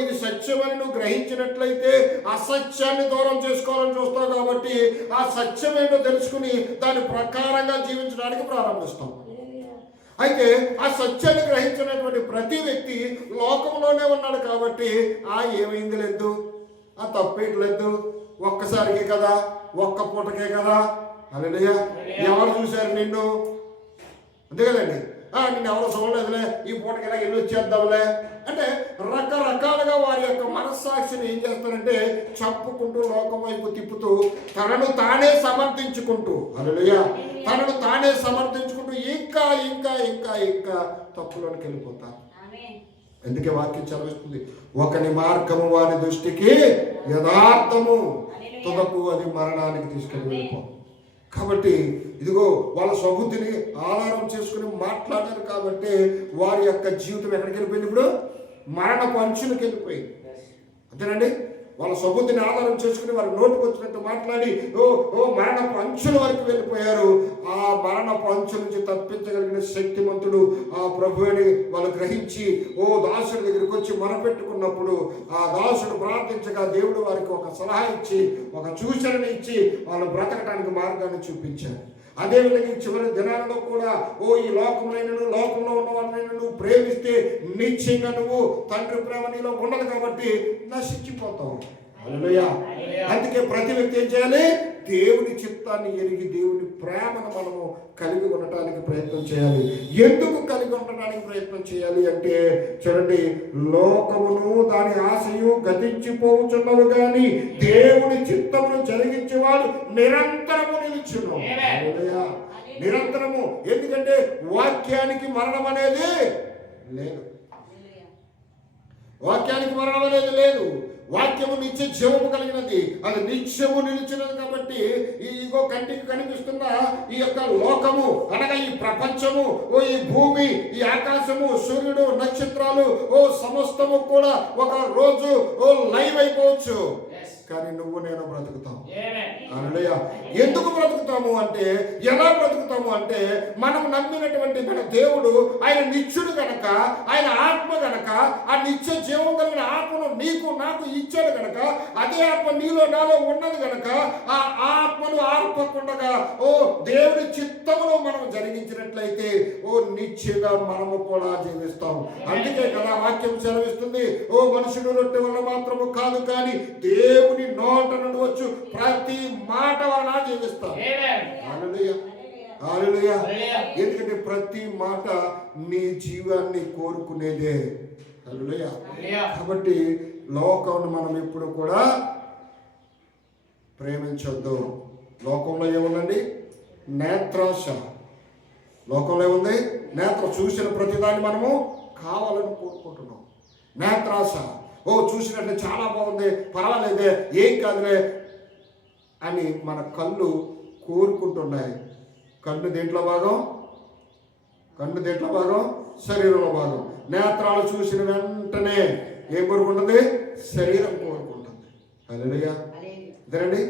ఇది సత్యమని నువ్వు గ్రహించినట్లయితే అసత్యాన్ని దూరం చేసుకోవాలని చూస్తావు. కాబట్టి ఆ సత్యం ఏంటో తెలుసుకుని దాని ప్రకారంగా జీవించడానికి ప్రారంభిస్తాం. అయితే ఆ సత్యాన్ని గ్రహించినటువంటి ప్రతి వ్యక్తి లోకంలోనే ఉన్నాడు. కాబట్టి ఏమైంది లేదు, తప్పేయట్లేదు, ఒక్కసారికి కదా, ఒక్క పూటకే కదా. హల్లెలూయా. ఎవరు చూశారు నిన్ను? అంతే కదండి. నిన్ను ఎవరు చూడలేదులే, ఈ పూటకైనా వెళ్ళి వచ్చేద్దాంలే అంటే రకరకాలుగా వారి యొక్క మనస్సాక్షిని ఏం చేస్తారంటే చంపుకుంటూ, లోకం వైపు తిప్పుతూ, తనను తానే సమర్థించుకుంటూ, హల్లెలూయా, తనను తానే సమర్థించుకుంటూ ఇంకా ఇంకా ఇంకా ఇంకా తప్పులోనికి వెళ్ళిపోతారు. అందుకే వాక్యం చదివిస్తుంది, ఒకని మార్గము వారి దృష్టికి యథార్థము, తుదకు అది మరణానికి తీసుకెళ్ళి వెళ్ళిపోతుంది. కాబట్టి ఇదిగో వాళ్ళ స్వబుద్ధిని ఆధారం చేసుకుని మాట్లాడారు. కాబట్టి వారి యొక్క జీవితం ఎక్కడికి వెళ్ళిపోయింది? ఇప్పుడు మరణపు అంచులకు వెళ్ళిపోయింది. అంతేనండి. వాళ్ళ స్వబుద్ధిని ఆధారం చేసుకుని వారి నోటుకు వచ్చినట్టు మాట్లాడి మరణపు అంచుల వరకు వెళ్ళిపోయారు. ఆ మరణపు అంచు నుంచి తప్పించగలిగిన శక్తిమంతుడు ఆ ప్రభు అని వాళ్ళు గ్రహించి దాసుడి దగ్గరికి వచ్చి మొరపెట్టుకున్నప్పుడు ఆ దాసుడు ప్రార్థించగా దేవుడు వారికి ఒక సలహా ఇచ్చి, ఒక సూచనని ఇచ్చి వాళ్ళు బ్రతకడానికి మార్గాన్ని చూపించారు. అదేవిధంగా చివరి దినాలలో కూడా ఈ లోకంలో ఉన్న వాళ్ళని నువ్వు ప్రేమిస్తే నిశ్చయంగా నువ్వు తండ్రి ప్రేమ నీలో ఉండదు కాబట్టి నశించిపోతావు. హల్లెలూయా. అందుకే ప్రతి వ్యక్తి ఏం చేయాలి? దేవుని చిత్తాన్ని ఎరిగి దేవుని ప్రేమను మనము కలిగి ఉండటానికి ప్రయత్నం చేయాలి. ఎందుకు కలిగి ఉండడానికి ప్రయత్నం చేయాలి అంటే చూడండి, లోకమును దాని ఆశయు గతించిపోవచ్చున్నవు కానీ దేవుని చిత్తమును జరిగించేవాడు నిరంతరము నిలుచును. నిరంతరము. ఎందుకంటే వాక్యానికి మరణం అనేది లేదు. వాక్యానికి మరణం అనేది లేదు. వాక్యము నిత్య జీవము కలిగినది, అది నిత్యము నిలిచినది. కాబట్టి ఇగో కంటికి కనిపిస్తున్న ఈ యొక్క లోకము అనగా ఈ ప్రపంచము, ఈ భూమి, ఈ ఆకాశము, సూర్యుడు, నక్షత్రాలు, సమస్తము కూడా ఒక రోజు లైవ్ అయిపోవచ్చు. కానీ నువ్వు నేను బ్రతుకుతాం. హల్లెలూయా. ఎందుకు బ్రతుకుతాము అంటే, ఎలా బ్రతుకుతాము అంటే, మనం నమ్మినటువంటి మన దేవుడు ఆయన నిత్యుడు గనక, ఆయన ఆత్మ గనక, ఆ నిత్య జీవం కలిగిన ఆత్మను నీకు నాకు ఇచ్చాడు గనక, అదే ఆత్మ నీలో నాలో ఉన్నది గనక ఆ ఆత్మను ఆర్పకుండగా దేవుడి చిత్తమును మనం జరిగించినట్లయితే నిత్యంగా మనము కూడా జీవిస్తాం. అందుకే కదా వాక్యం సెలవిస్తుంది, మనుషుడు రొట్టె వల్ల మాత్రము కాదు కానీ దేవుని నోట నుండి వచ్చు ప్రతి మాట వలన జీవిస్తాం. హల్లెలూయా. హల్లెలూయా. ఎందుకంటే ప్రతి మాట నీ జీవాన్ని కోరుకునేదే. హల్లెలూయా. కాబట్టి లోకంను మనం ఎప్పుడు కూడా ప్రేమించొద్దు. లోకంలో ఏముందండి? నేత్రాశ. లోకంలో ఏముంది? నేత్ర. చూసిన ప్రతిదాన్ని మనము కావాలని కోరుకుంటున్నాం. నేత్రాశ. చూసినట్టు చాలా బాగుంది, పర్వాలేదే, ఏం కాదులే అని మన కళ్ళు కోరుకుంటున్నాయి. కన్ను దేంట్లో భాగం? శరీరంలో భాగం. నేత్రాలు చూసిన వెంటనే ఏం కోరుకుంటుంది? శరీరం కోరుకుంటుంది. హల్లెలూయా. ఇదేనండి,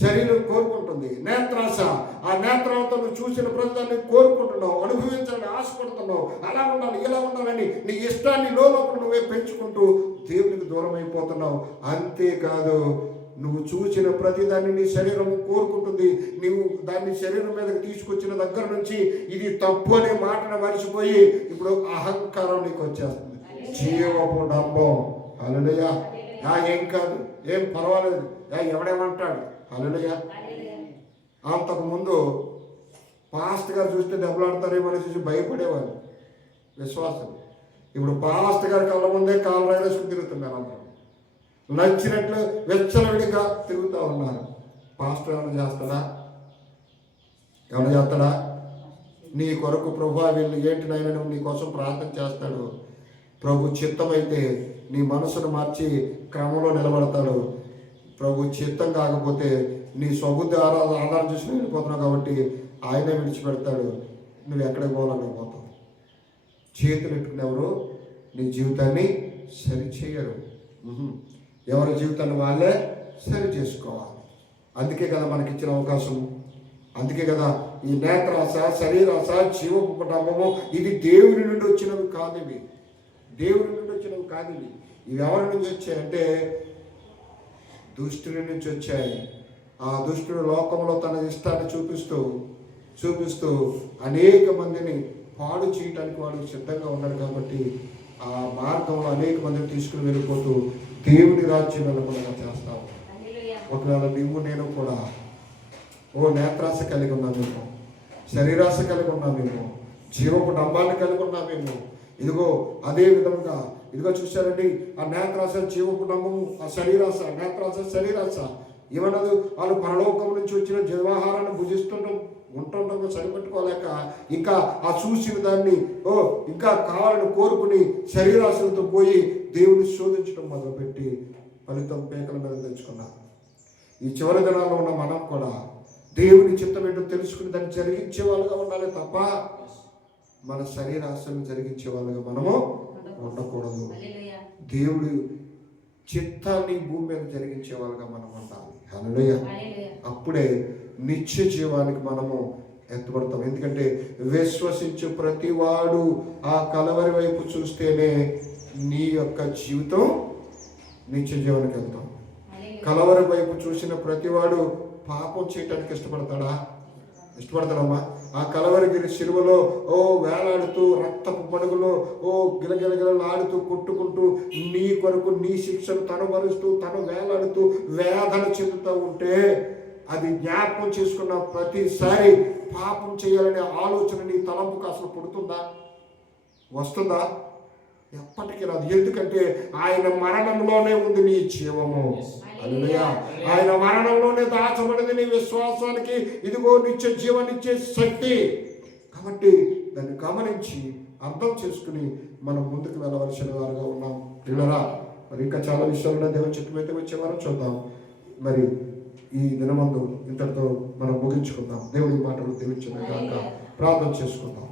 శరీరం కోరుకుంటుంది. నేత్రాశ. ఆ నేత్రాలతో నువ్వు చూసిన ప్రతిదాన్ని కోరుకుంటున్నావు, అనుభవించాలని ఆశపడుతున్నావు. అలా ఉండాలి, ఇలా ఉండాలని నీ ఇష్టాన్ని లోపల నువ్వే పెంచుకుంటూ దేవునికి దూరం అయిపోతున్నావు. అంతేకాదు, నువ్వు చూసిన ప్రతిదాన్ని నీ శరీరం కోరుకుంటుంది. నువ్వు దాన్ని శరీరం మీదకి తీసుకొచ్చిన దగ్గర నుంచి ఇది తప్పు అనే మాటను మరిచిపోయి ఇప్పుడు అహంకారం నీకు వచ్చేస్తుంది. జీవపు డంబం. హల్లెలూయా. ఏం కాదు, ఏం పర్వాలేదు, ఎవడేమంటాడు. హల్లెలూయా. అంతకుముందు పాస్ట్ గారు చూస్తే దెబ్బలాడతారేమో చూసి భయపడేవాళ్ళు విశ్వాసం. ఇప్పుడు పాస్టర్ గారి కళ్ళ ముందే కాలు రైలేసుకుని తిరుగుతున్నారు అందరూ. నచ్చినట్లు వెచ్చలవిడిగా తిరుగుతూ ఉన్నారు. పాస్టర్ ఏమైనా చేస్తాడా? ఏమైనా చేస్తాడా? నీ కొరకు ప్రభు వీళ్ళు ఏంటి నాయన నువ్వు నీ కోసం ప్రార్థన చేస్తాడు. ప్రభు చిత్తమైతే నీ మనసును మార్చి క్రమంలో నిలబడతాడు. ప్రభు చిత్తం కాకపోతే నీ స్వబుద్ధి ఆధారం చేసి వెళ్ళిపోతున్నావు కాబట్టి ఆయనే విడిచిపెడతాడు. నువ్వు ఎక్కడికి పోవాలని పోతావు. చేతులు పెట్టుకునేవారు నీ జీవితాన్ని సరి చేయరు. ఎవరి జీవితాన్ని వాళ్ళే సరి చేసుకోవాలి. అందుకే కదా మనకిచ్చిన అవకాశం. అందుకే కదా ఈ నేత్రాస, శరీరాస, జీవపు కుటుంబము ఇది దేవుని నుండి వచ్చినవి కాదు. ఇవి దేవుని నుండి వచ్చినవి కాదు. ఇవి ఎవరి నుంచి వచ్చాయంటే దుష్టుని నుంచి వచ్చాయి. ఆ దుష్టుడు లోకంలో తన ఇష్టాన్ని చూపిస్తూ అనేక మందిని పాడు చేయడానికి వాడు సిద్ధంగా ఉన్నాడు. కాబట్టి ఆ మార్గంలో అనేక మందిని తీసుకుని వెళ్ళిపోతూ దేవుని రాజ్యం వెళ్ళకుండా చేస్తాము. ఒకవేళ నువ్వు నేను కూడా నేత్రాస కలిగి ఉన్నామేమో, శరీరాస కలిగి ఉన్నామేమో, జీవపు డంబాన్ని కలిగి ఉన్నామేమో. ఇదిగో అదే విధంగా ఇదిగో చూశారండి, ఆ నేత్రాస జీవపు డంబము, ఆ శరీరాస, నేత్రాస శరీరాస ఏమన్నది వాళ్ళు పరలోకం నుంచి వచ్చిన జీవాహారాన్ని ఉంటుండడం సరిపెట్టుకోలేక ఇంకా ఆ చూసిన దాన్ని ఇంకా కావాలని కోరుకుని శరీరాశలతో పోయి దేవుని శోధించడం మొదలుపెట్టి ఫలితం పేకల మీద తెచ్చుకున్నారు. ఈ చివరి దినాల్లో ఉన్న మనం కూడా దేవుని చిత్తం ఏంటో తెలుసుకుని దాన్ని జరిగించే వాళ్ళుగా ఉండాలి తప్ప మన శరీరాశలను జరిగించే వాళ్ళుగా మనము ఉండకూడదు. దేవుడి చిత్తాన్ని భూమి మీద జరిగించే వాళ్ళుగా మనం ఉండాలి. హల్లెలూయా. అప్పుడే నిత్య జీవానికి మనము ఎత్తబడతాం. ఎందుకంటే విశ్వసించే ప్రతి వాడు ఆ కలవరి వైపు చూస్తేనే నీ యొక్క జీవితం నిత్య జీవానికి వెళ్తాం. కలవరి వైపు చూసిన ప్రతివాడు పాపం చేయటానికి ఇష్టపడతాడమ్మా? ఆ కలవరిగిరి శిలువలో వేలాడుతూ రక్తపు మడుగులో గిలగిలగిలాడుతూ కొట్టుకుంటూ నీ కొరకు నీ శిక్షను తను భరిస్తూ తను వేలాడుతూ వేదన చెందుతూ ఉంటే అది జ్ఞాపకం చేసుకున్న ప్రతిసారి పాపం చేయాలనే ఆలోచన నీ తలంపుకు అసలు పుడుతుందా? వస్తుందా? ఎప్పటికీ రాదు. ఎందుకంటే ఆయన మరణంలోనే ఉంది నీ జీవము. హల్లెలూయా. ఆయన మరణంలోనే దాచబడింది నీ విశ్వాసానికి ఇదిగో నిత్య జీవనిచ్చే శక్తి. కాబట్టి దాన్ని గమనించి అర్థం చేసుకుని మనం ముందుకు వెళ్ళవలసిన వారుగా ఉన్నాం. పిల్లరా, మరి ఇంకా చాలా విషయాలు దేవుని చిత్తమైతే వచ్చేవారు చూద్దాం. మరి ఈ దినమందు ఇంతటితో మనం ముగించుకుందాం. దేవుడి మాటలు దీవించిన కాక ప్రార్థన చేసుకుందాం.